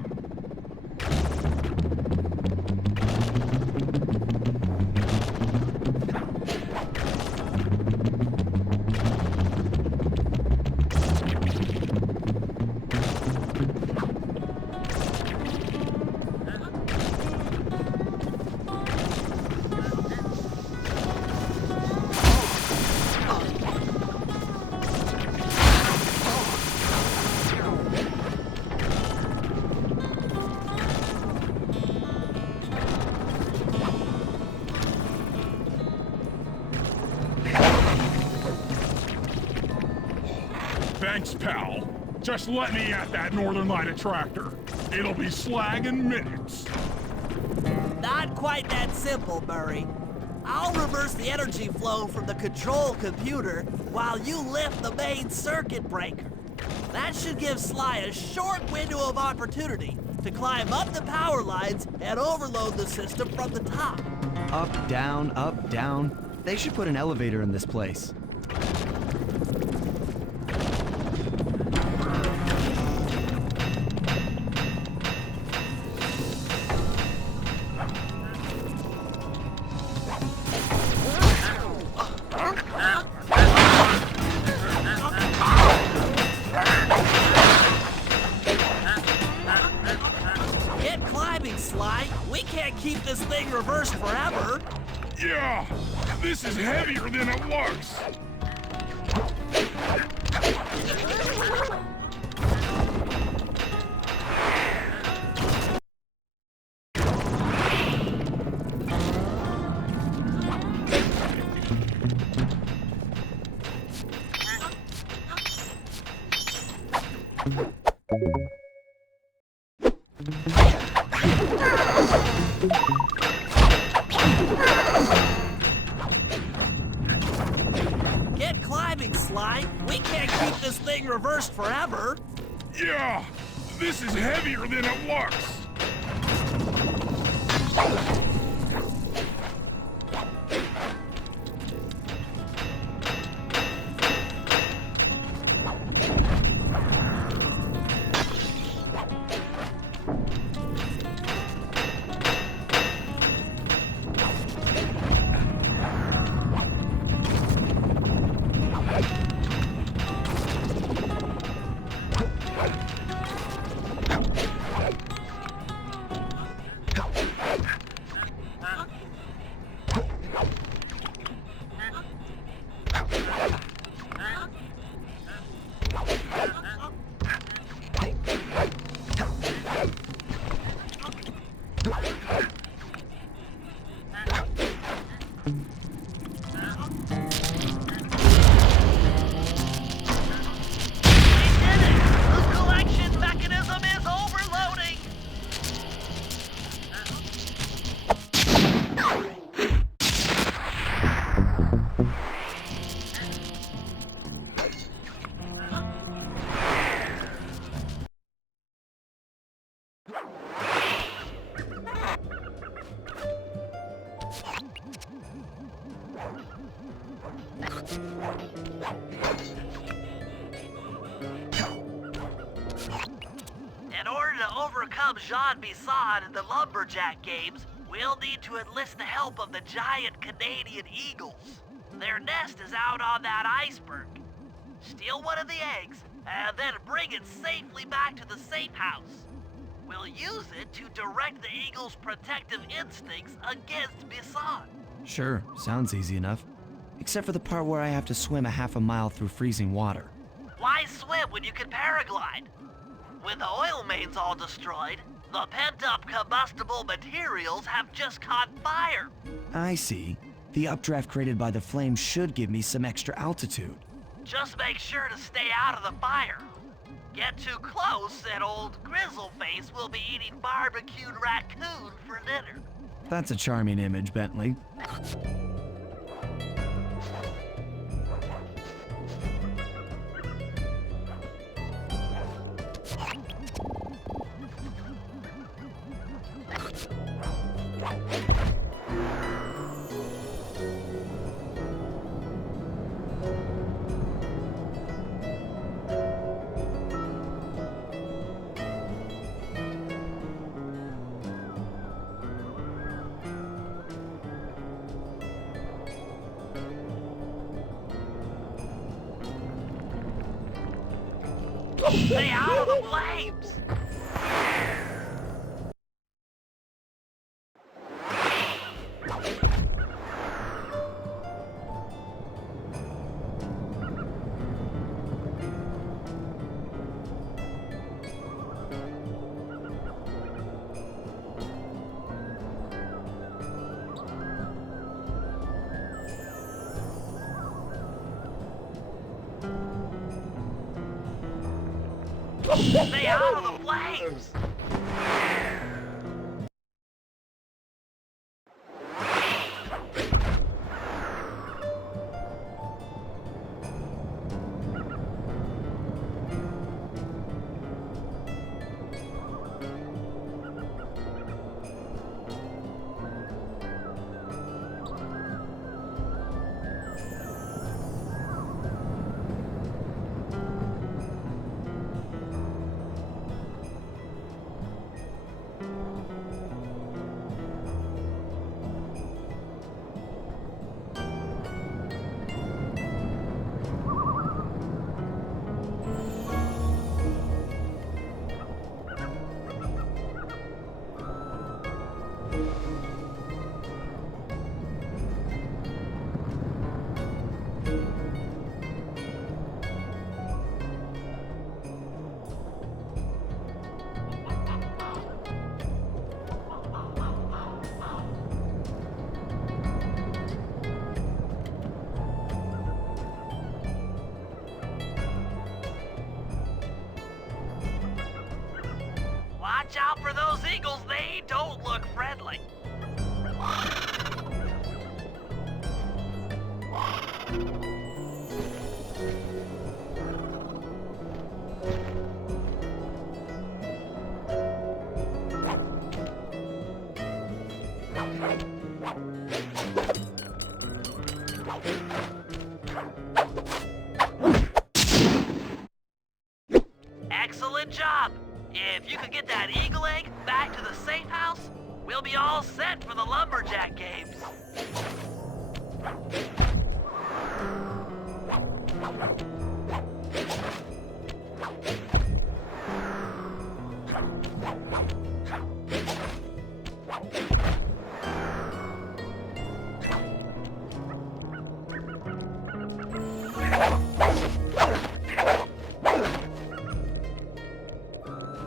Thanks, pal. Just let me at that Northern Light attractor. It'll be slag in minutes. Not quite that simple, Murray. I'll reverse the energy flow from the control computer while you lift the main circuit breaker. That should give Sly a short window of opportunity to climb up the power lines and overload the system from the top. Up, down, up, down. They should put an elevator in this place. This is heavier than it looks! Get climbing, Slime. We can't keep this thing reversed forever. Yeah, this is heavier than it looks! In order to overcome Jean Bison in the Lumberjack games, we'll need to enlist the help of the giant Canadian eagles. Their nest is out on that iceberg. Steal one of the eggs, and then bring it safely back to the safe house. We'll use it to direct the eagle's protective instincts against Bison. Sure, sounds easy enough. Except for the part where I have to swim a half a mile through freezing water. Why swim when you can paraglide? With the oil mains all destroyed, the pent-up combustible materials have just caught fire. I see. The updraft created by the flames should give me some extra altitude. Just make sure to stay out of the fire. Get too close and old Grizzleface will be eating barbecued raccoon for dinner. That's a charming image, Bentley. Stay out of the flames! Stay out of the flames! Excellent job! If you could get that eagle egg back to the safe house, we'll be all set for the Lumberjack games.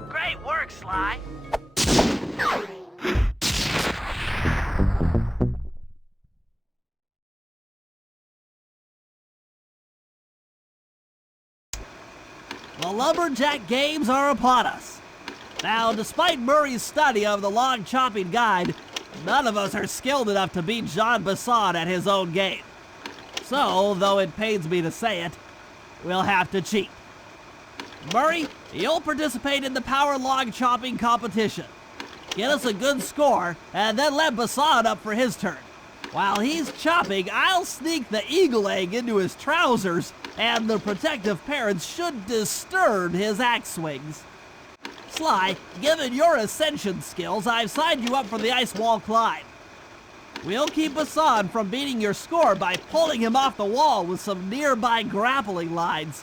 Great work, Sly. The Lumberjack games are upon us. Now, despite Murray's study of the log chopping guide, none of us are skilled enough to beat Jean Bison at his own game. So, though it pains me to say it, we'll have to cheat. Murray, you'll participate in the power log chopping competition. Get us a good score, and then let Bison up for his turn. While he's chopping, I'll sneak the eagle egg into his trousers, and the protective parents should disturb his axe swings. Sly, given your ascension skills, I've signed you up for the ice wall climb. We'll keep Bison from beating your score by pulling him off the wall with some nearby grappling lines.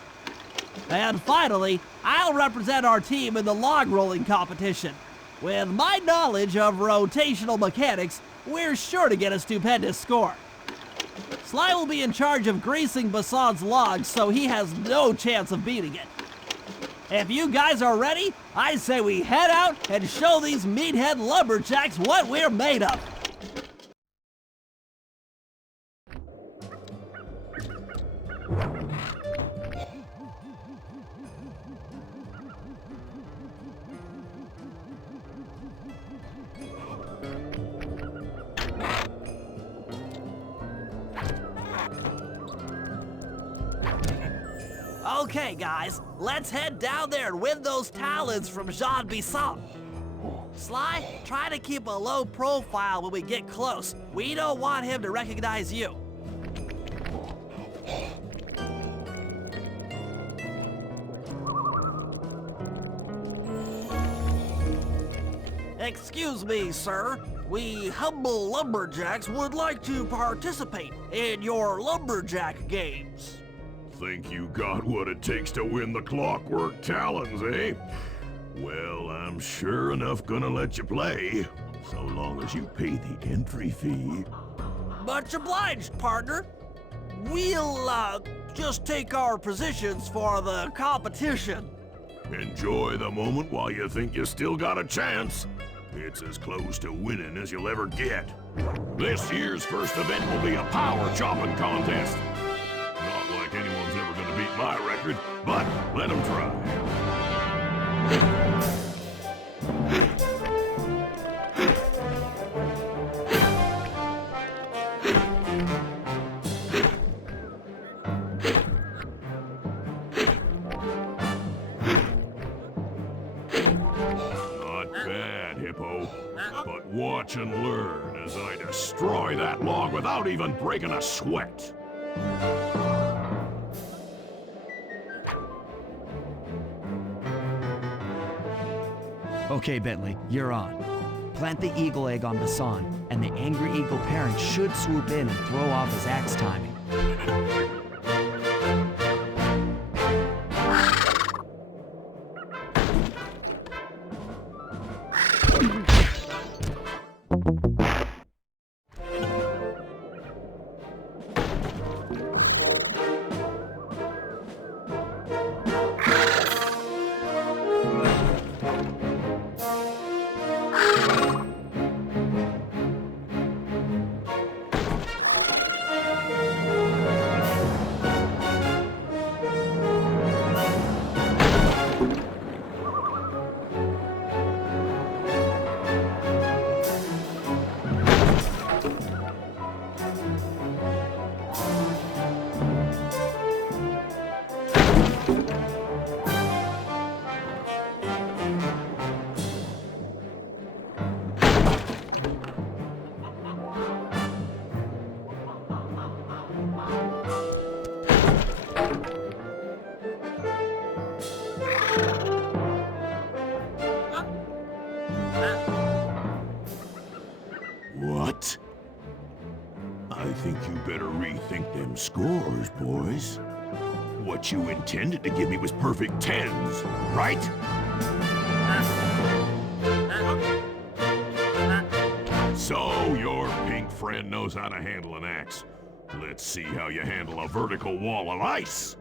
And finally, I'll represent our team in the log rolling competition. With my knowledge of rotational mechanics, we're sure to get a stupendous score. Sly will be in charge of greasing Bason's logs, so he has no chance of beating it. If you guys are ready, I say we head out and show these meathead lumberjacks what we're made of. Okay, guys, let's head down there and win those talons from Jean Bison. Sly, try to keep a low profile when we get close. We don't want him to recognize you. Excuse me, sir. We humble lumberjacks would like to participate in your lumberjack games. Think you got what it takes to win the Clockwerk Talons, eh? Well, I'm sure enough gonna let you play, so long as you pay the entry fee. Much obliged, partner. We'll, just take our positions for the competition. Enjoy the moment while you think you still got a chance. It's as close to winning as you'll ever get. This year's first event will be a power chopping contest. Not like anyone's ever gonna beat my record, but let them try. Not bad, Hippo. But watch and learn as I destroy that log without even breaking a sweat. Okay, Bentley, you're on. Plant the eagle egg on Bison, and the angry eagle parent should swoop in and throw off his axe timing. think them scores, boys? What you intended to give me was perfect tens, right? So your pink friend knows how to handle an axe. Let's see how you handle a vertical wall of ice.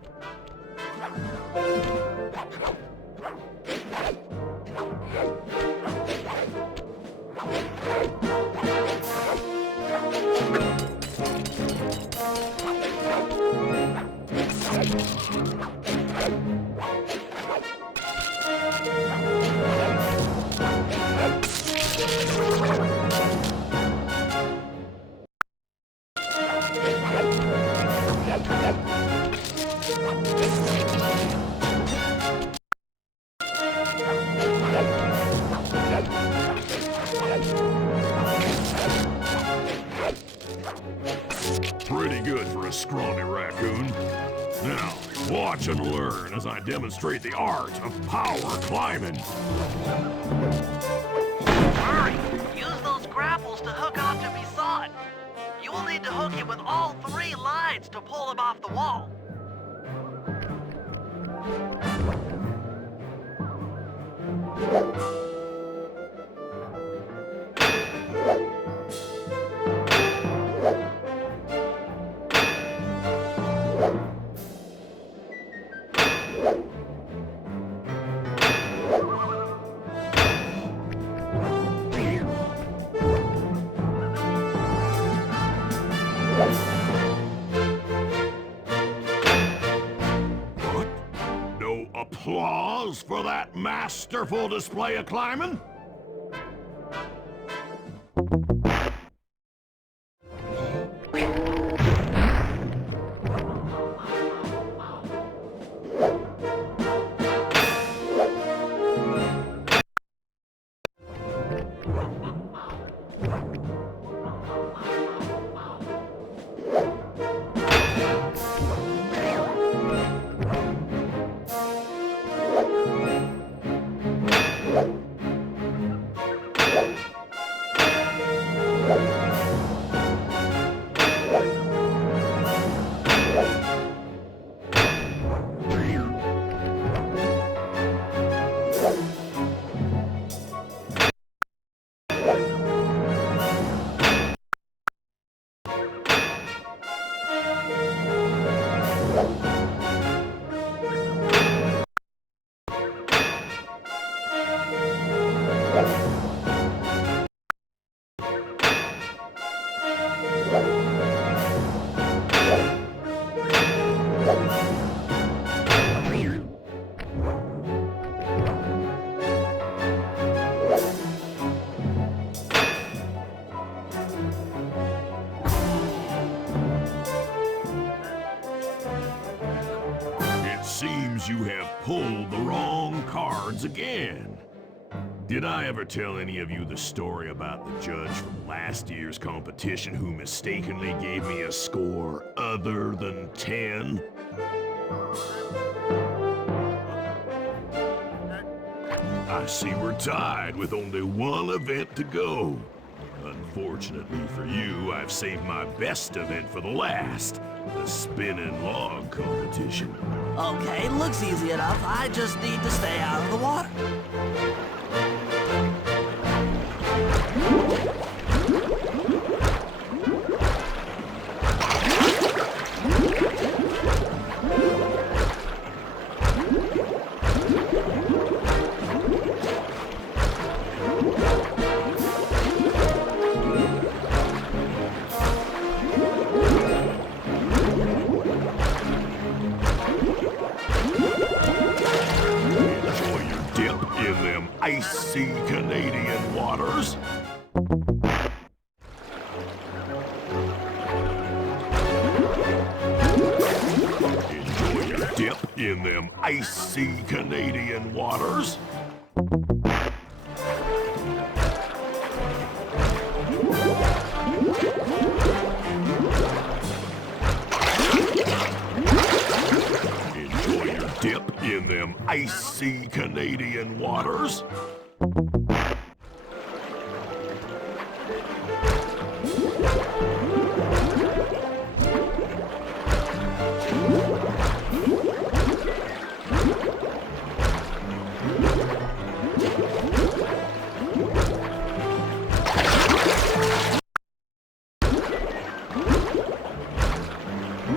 Pretty good for a scrawny raccoon. Now, watch and learn as I demonstrate the art of power climbing. Hurry! Use those grapples to hook onto Bison. You will need to hook him with all 3 lines to pull him off the wall. What? No applause for that masterful display of climbing? Seems you have pulled the wrong cards again. Did I ever tell any of you the story about the judge from last year's competition who mistakenly gave me a score other than 10? I see we're tied with only one event to go. Unfortunately for you, I've saved my best event for the last, the spinning log competition. Okay, looks easy enough. I just need to stay out of the water. Icy Canadian waters. Enjoy your dip in them icy Canadian waters. Enjoy your dip in them icy Canadian waters. A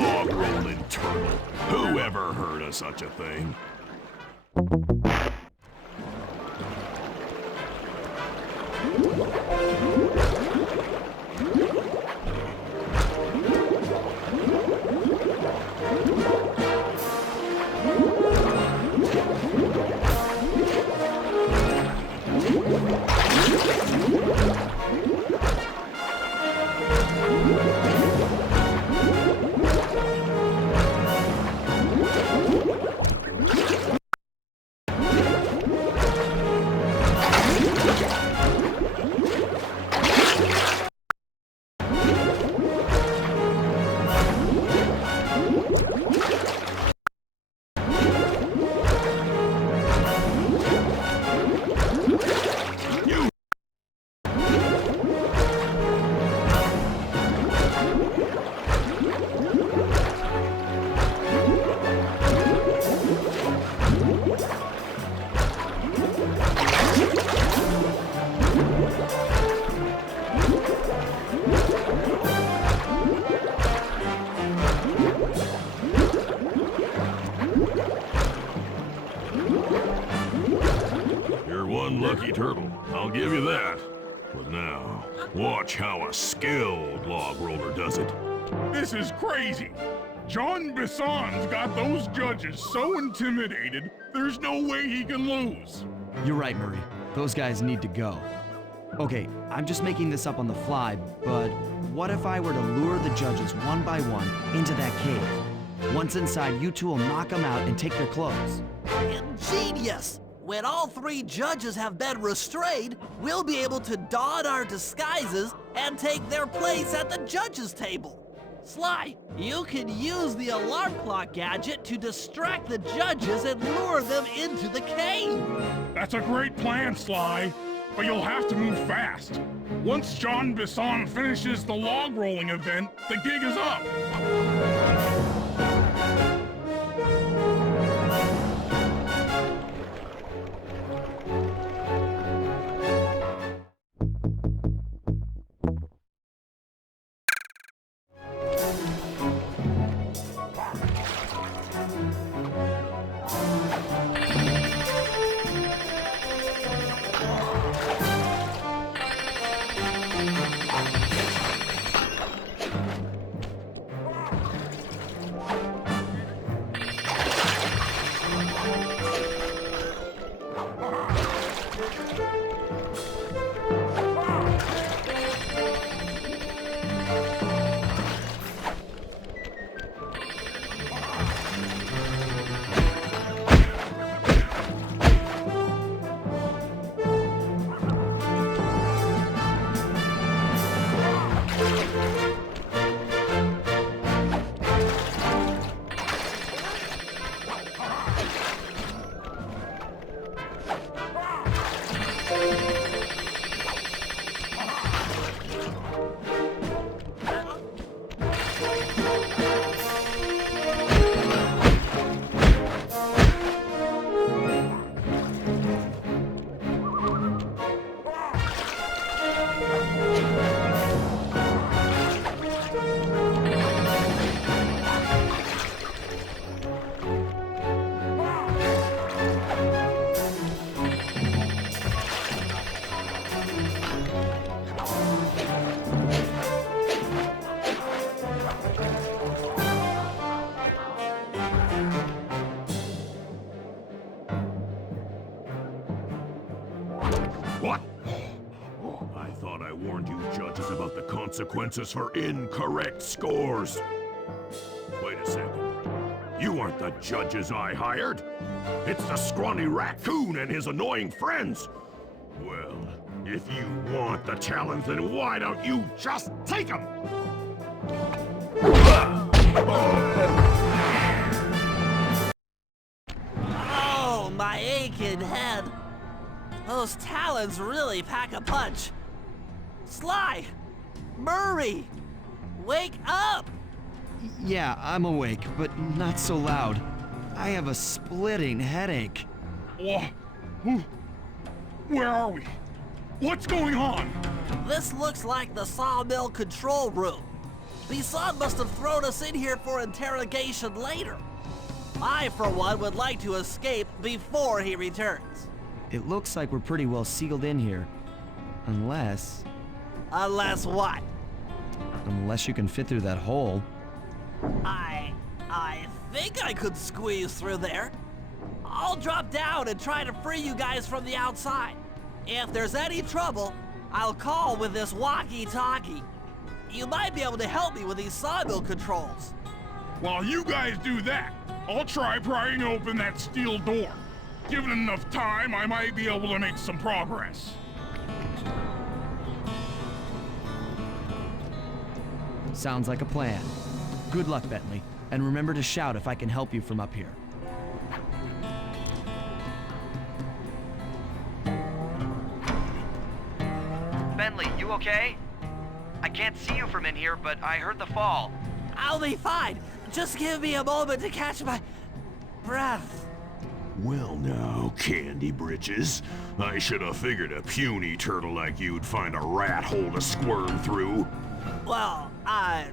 log-rolling turtle. Who ever heard of such a thing? Lucky turtle, I'll give you that. But now, watch how a skilled log roller does it. This is crazy. Jean Bison's got those judges so intimidated, there's no way he can lose. You're right, Murray. Those guys need to go. Okay, I'm just making this up on the fly, but what if I were to lure the judges one by one into that cave? Once inside, you two will knock them out and take their clothes. Ingenious! When all three judges have been restrained, we'll be able to don our disguises and take their place at the judges' table. Sly, you can use the alarm clock gadget to distract the judges and lure them into the cave. That's a great plan, Sly, but you'll have to move fast. Once Jean Bison finishes the log rolling event, the gig is up. What? I thought I warned you judges about the consequences for incorrect scores. Wait a second. You aren't the judges I hired. It's the scrawny raccoon and his annoying friends. Well, if you want the challenge, then why don't you just take them? Oh, my aching head. Those talons really pack a punch. Sly! Murray! Wake up! Yeah, I'm awake, but not so loud. I have a splitting headache. Where are we? What's going on? This looks like the sawmill control room. Bison must have thrown us in here for interrogation later. I, for one, would like to escape before he returns. It looks like we're pretty well sealed in here. Unless Unless what? you can fit through that hole. I think I could squeeze through there. I'll drop down and try to free you guys from the outside. If there's any trouble, I'll call with this walkie-talkie. You might be able to help me with these sawmill controls. While you guys do that, I'll try prying open that steel door. Given enough time, I might be able to make some progress. Sounds like a plan. Good luck, Bentley, and remember to shout if I can help you from up here. Bentley, you okay? I can't see you from in here, but I heard the fall. I'll be fine. Just give me a moment to catch my breath. Well now, Candy Britches. I should have figured a puny turtle like you'd find a rat hole to squirm through. Well, I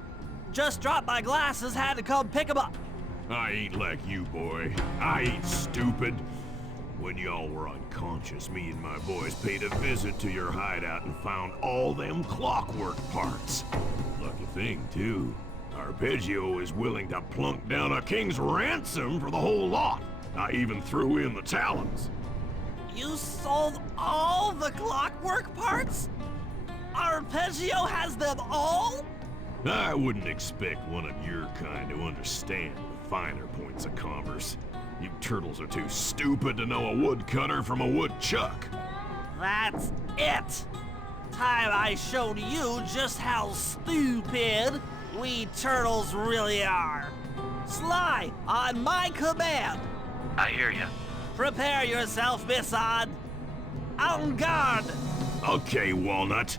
just dropped my glasses, had to come pick them up. I ain't like you, boy. I ain't stupid. When y'all were unconscious, me and my boys paid a visit to your hideout and found all them Clockwerk Parts. Lucky thing, too. Arpeggio is willing to plunk down a king's ransom for the whole lot. I even threw in the talons. You sold all the Clockwerk Parts? Arpeggio has them all? I wouldn't expect one of your kind to understand the finer points of commerce. You turtles are too stupid to know a woodcutter from a woodchuck. That's it. Time I showed you just how stupid we turtles really are. Sly, on my command. I hear you. Prepare yourself, Bison. En garde. Okay, Walnut.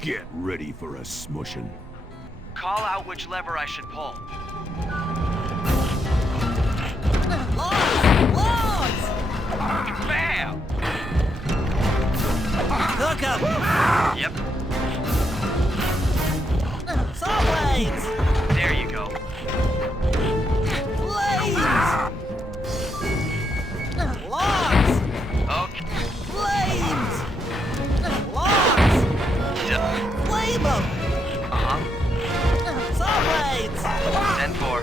Get ready for a smushin'. Call out which lever I should pull. Logs! Bam! Cook 'em! Yep, Saw blades! there you go. Blades! Logs! Okay. Flames! Logs! Flame 'em! Uh-huh. Saw blades! 10-4.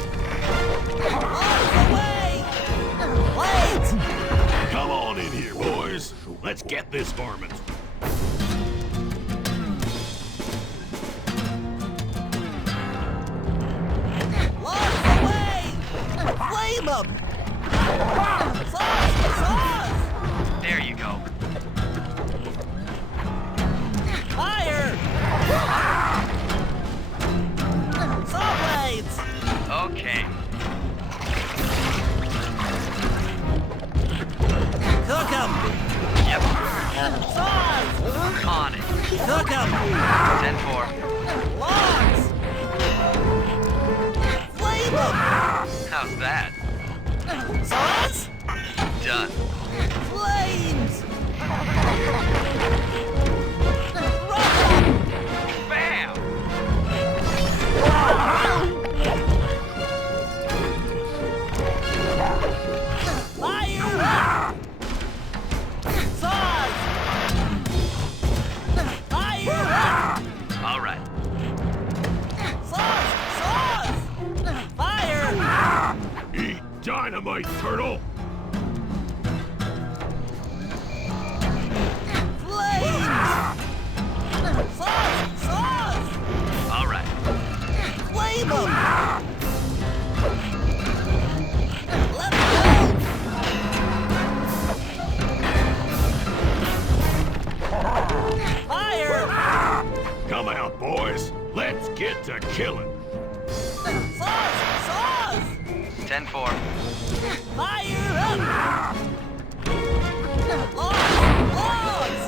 Logs away! Blades! Come on in here, boys. Let's get this varmint. Logs away! Flame 'em! Saws! Saws! There you go. Fire! Saw blades! Okay. Cook 'em! Yep. Saws! On it. Cook 'em! 10-4. Logs! Flame 'em! How's that? Saws? Done. Flames! Rock 'em! Bam! Fire up! Saws! Fire up! All right. Saws! Saws! Fire! Eat dynamite, turtle. Flames! Saws! Saws! All right. Flame 'em! Let's go! Fire! Come out, boys. Let's get to killing. Saws! Saws! 10-4. Fire up! Logs! Logs!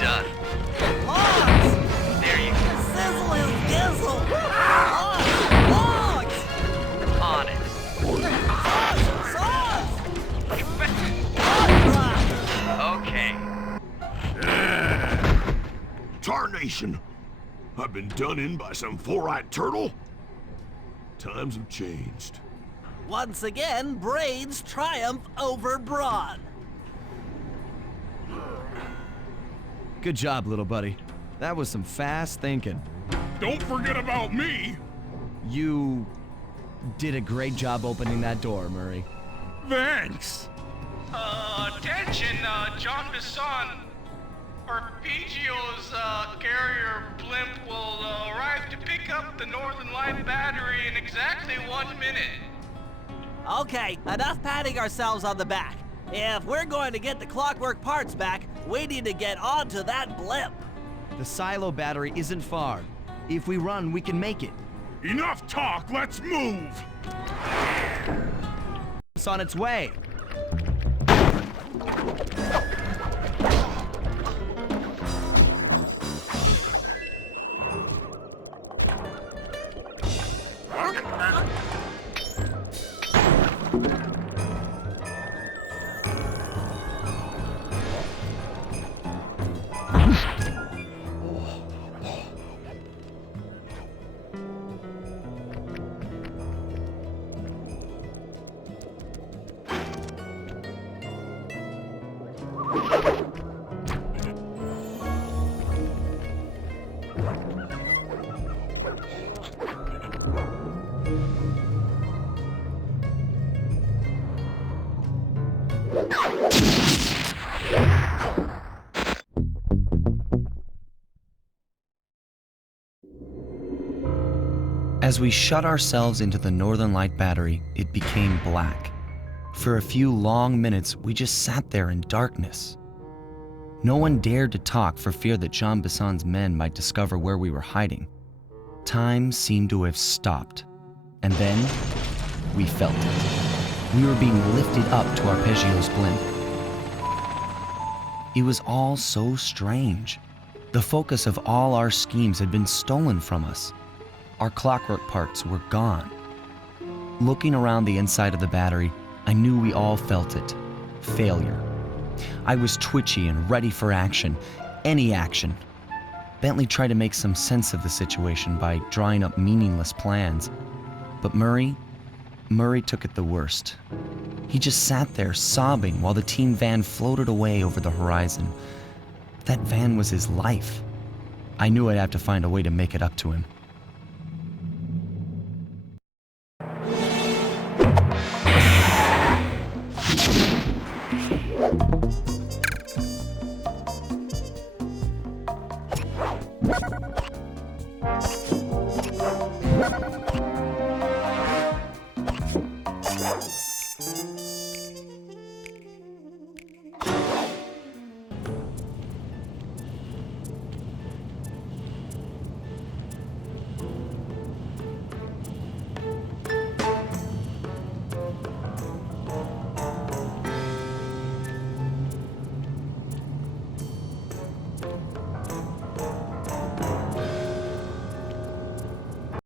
Done. Logs! There you go. Sizzle his gizzle! starvation. I've been done in by some four-eyed turtle? Times have changed. Once again, brains triumph over brawn. Good job, little buddy. That was some fast thinking. Don't forget about me. You did a great job opening that door, Murray. Thanks. Attention, Jean Bison. Arpeggio's carrier blimp will arrive to pick up the Northern Light battery in exactly 1 minute. Okay, enough patting ourselves on the back. If we're going to get the Clockwerk Parts back, we need to get onto that blimp. The silo battery isn't far. If we run, we can make it. Enough talk, let's move. It's on its way. As we shut ourselves into the Northern Light battery, it became black. For a few long minutes, we just sat there in darkness. No one dared to talk for fear that Jean Bison's men might discover where we were hiding. Time seemed to have stopped. And then, we felt it. We were being lifted up to Arpeggio's blimp. It was all so strange. The focus of all our schemes had been stolen from us. Our clockwork parts were gone. Looking around the inside of the battery, I knew we all felt it. Failure. I was twitchy and ready for action. Any action. Bentley tried to make some sense of the situation by drawing up meaningless plans. But Murray took it the worst. He just sat there sobbing while the team van floated away over the horizon. That van was his life. I knew I'd have to find a way to make it up to him.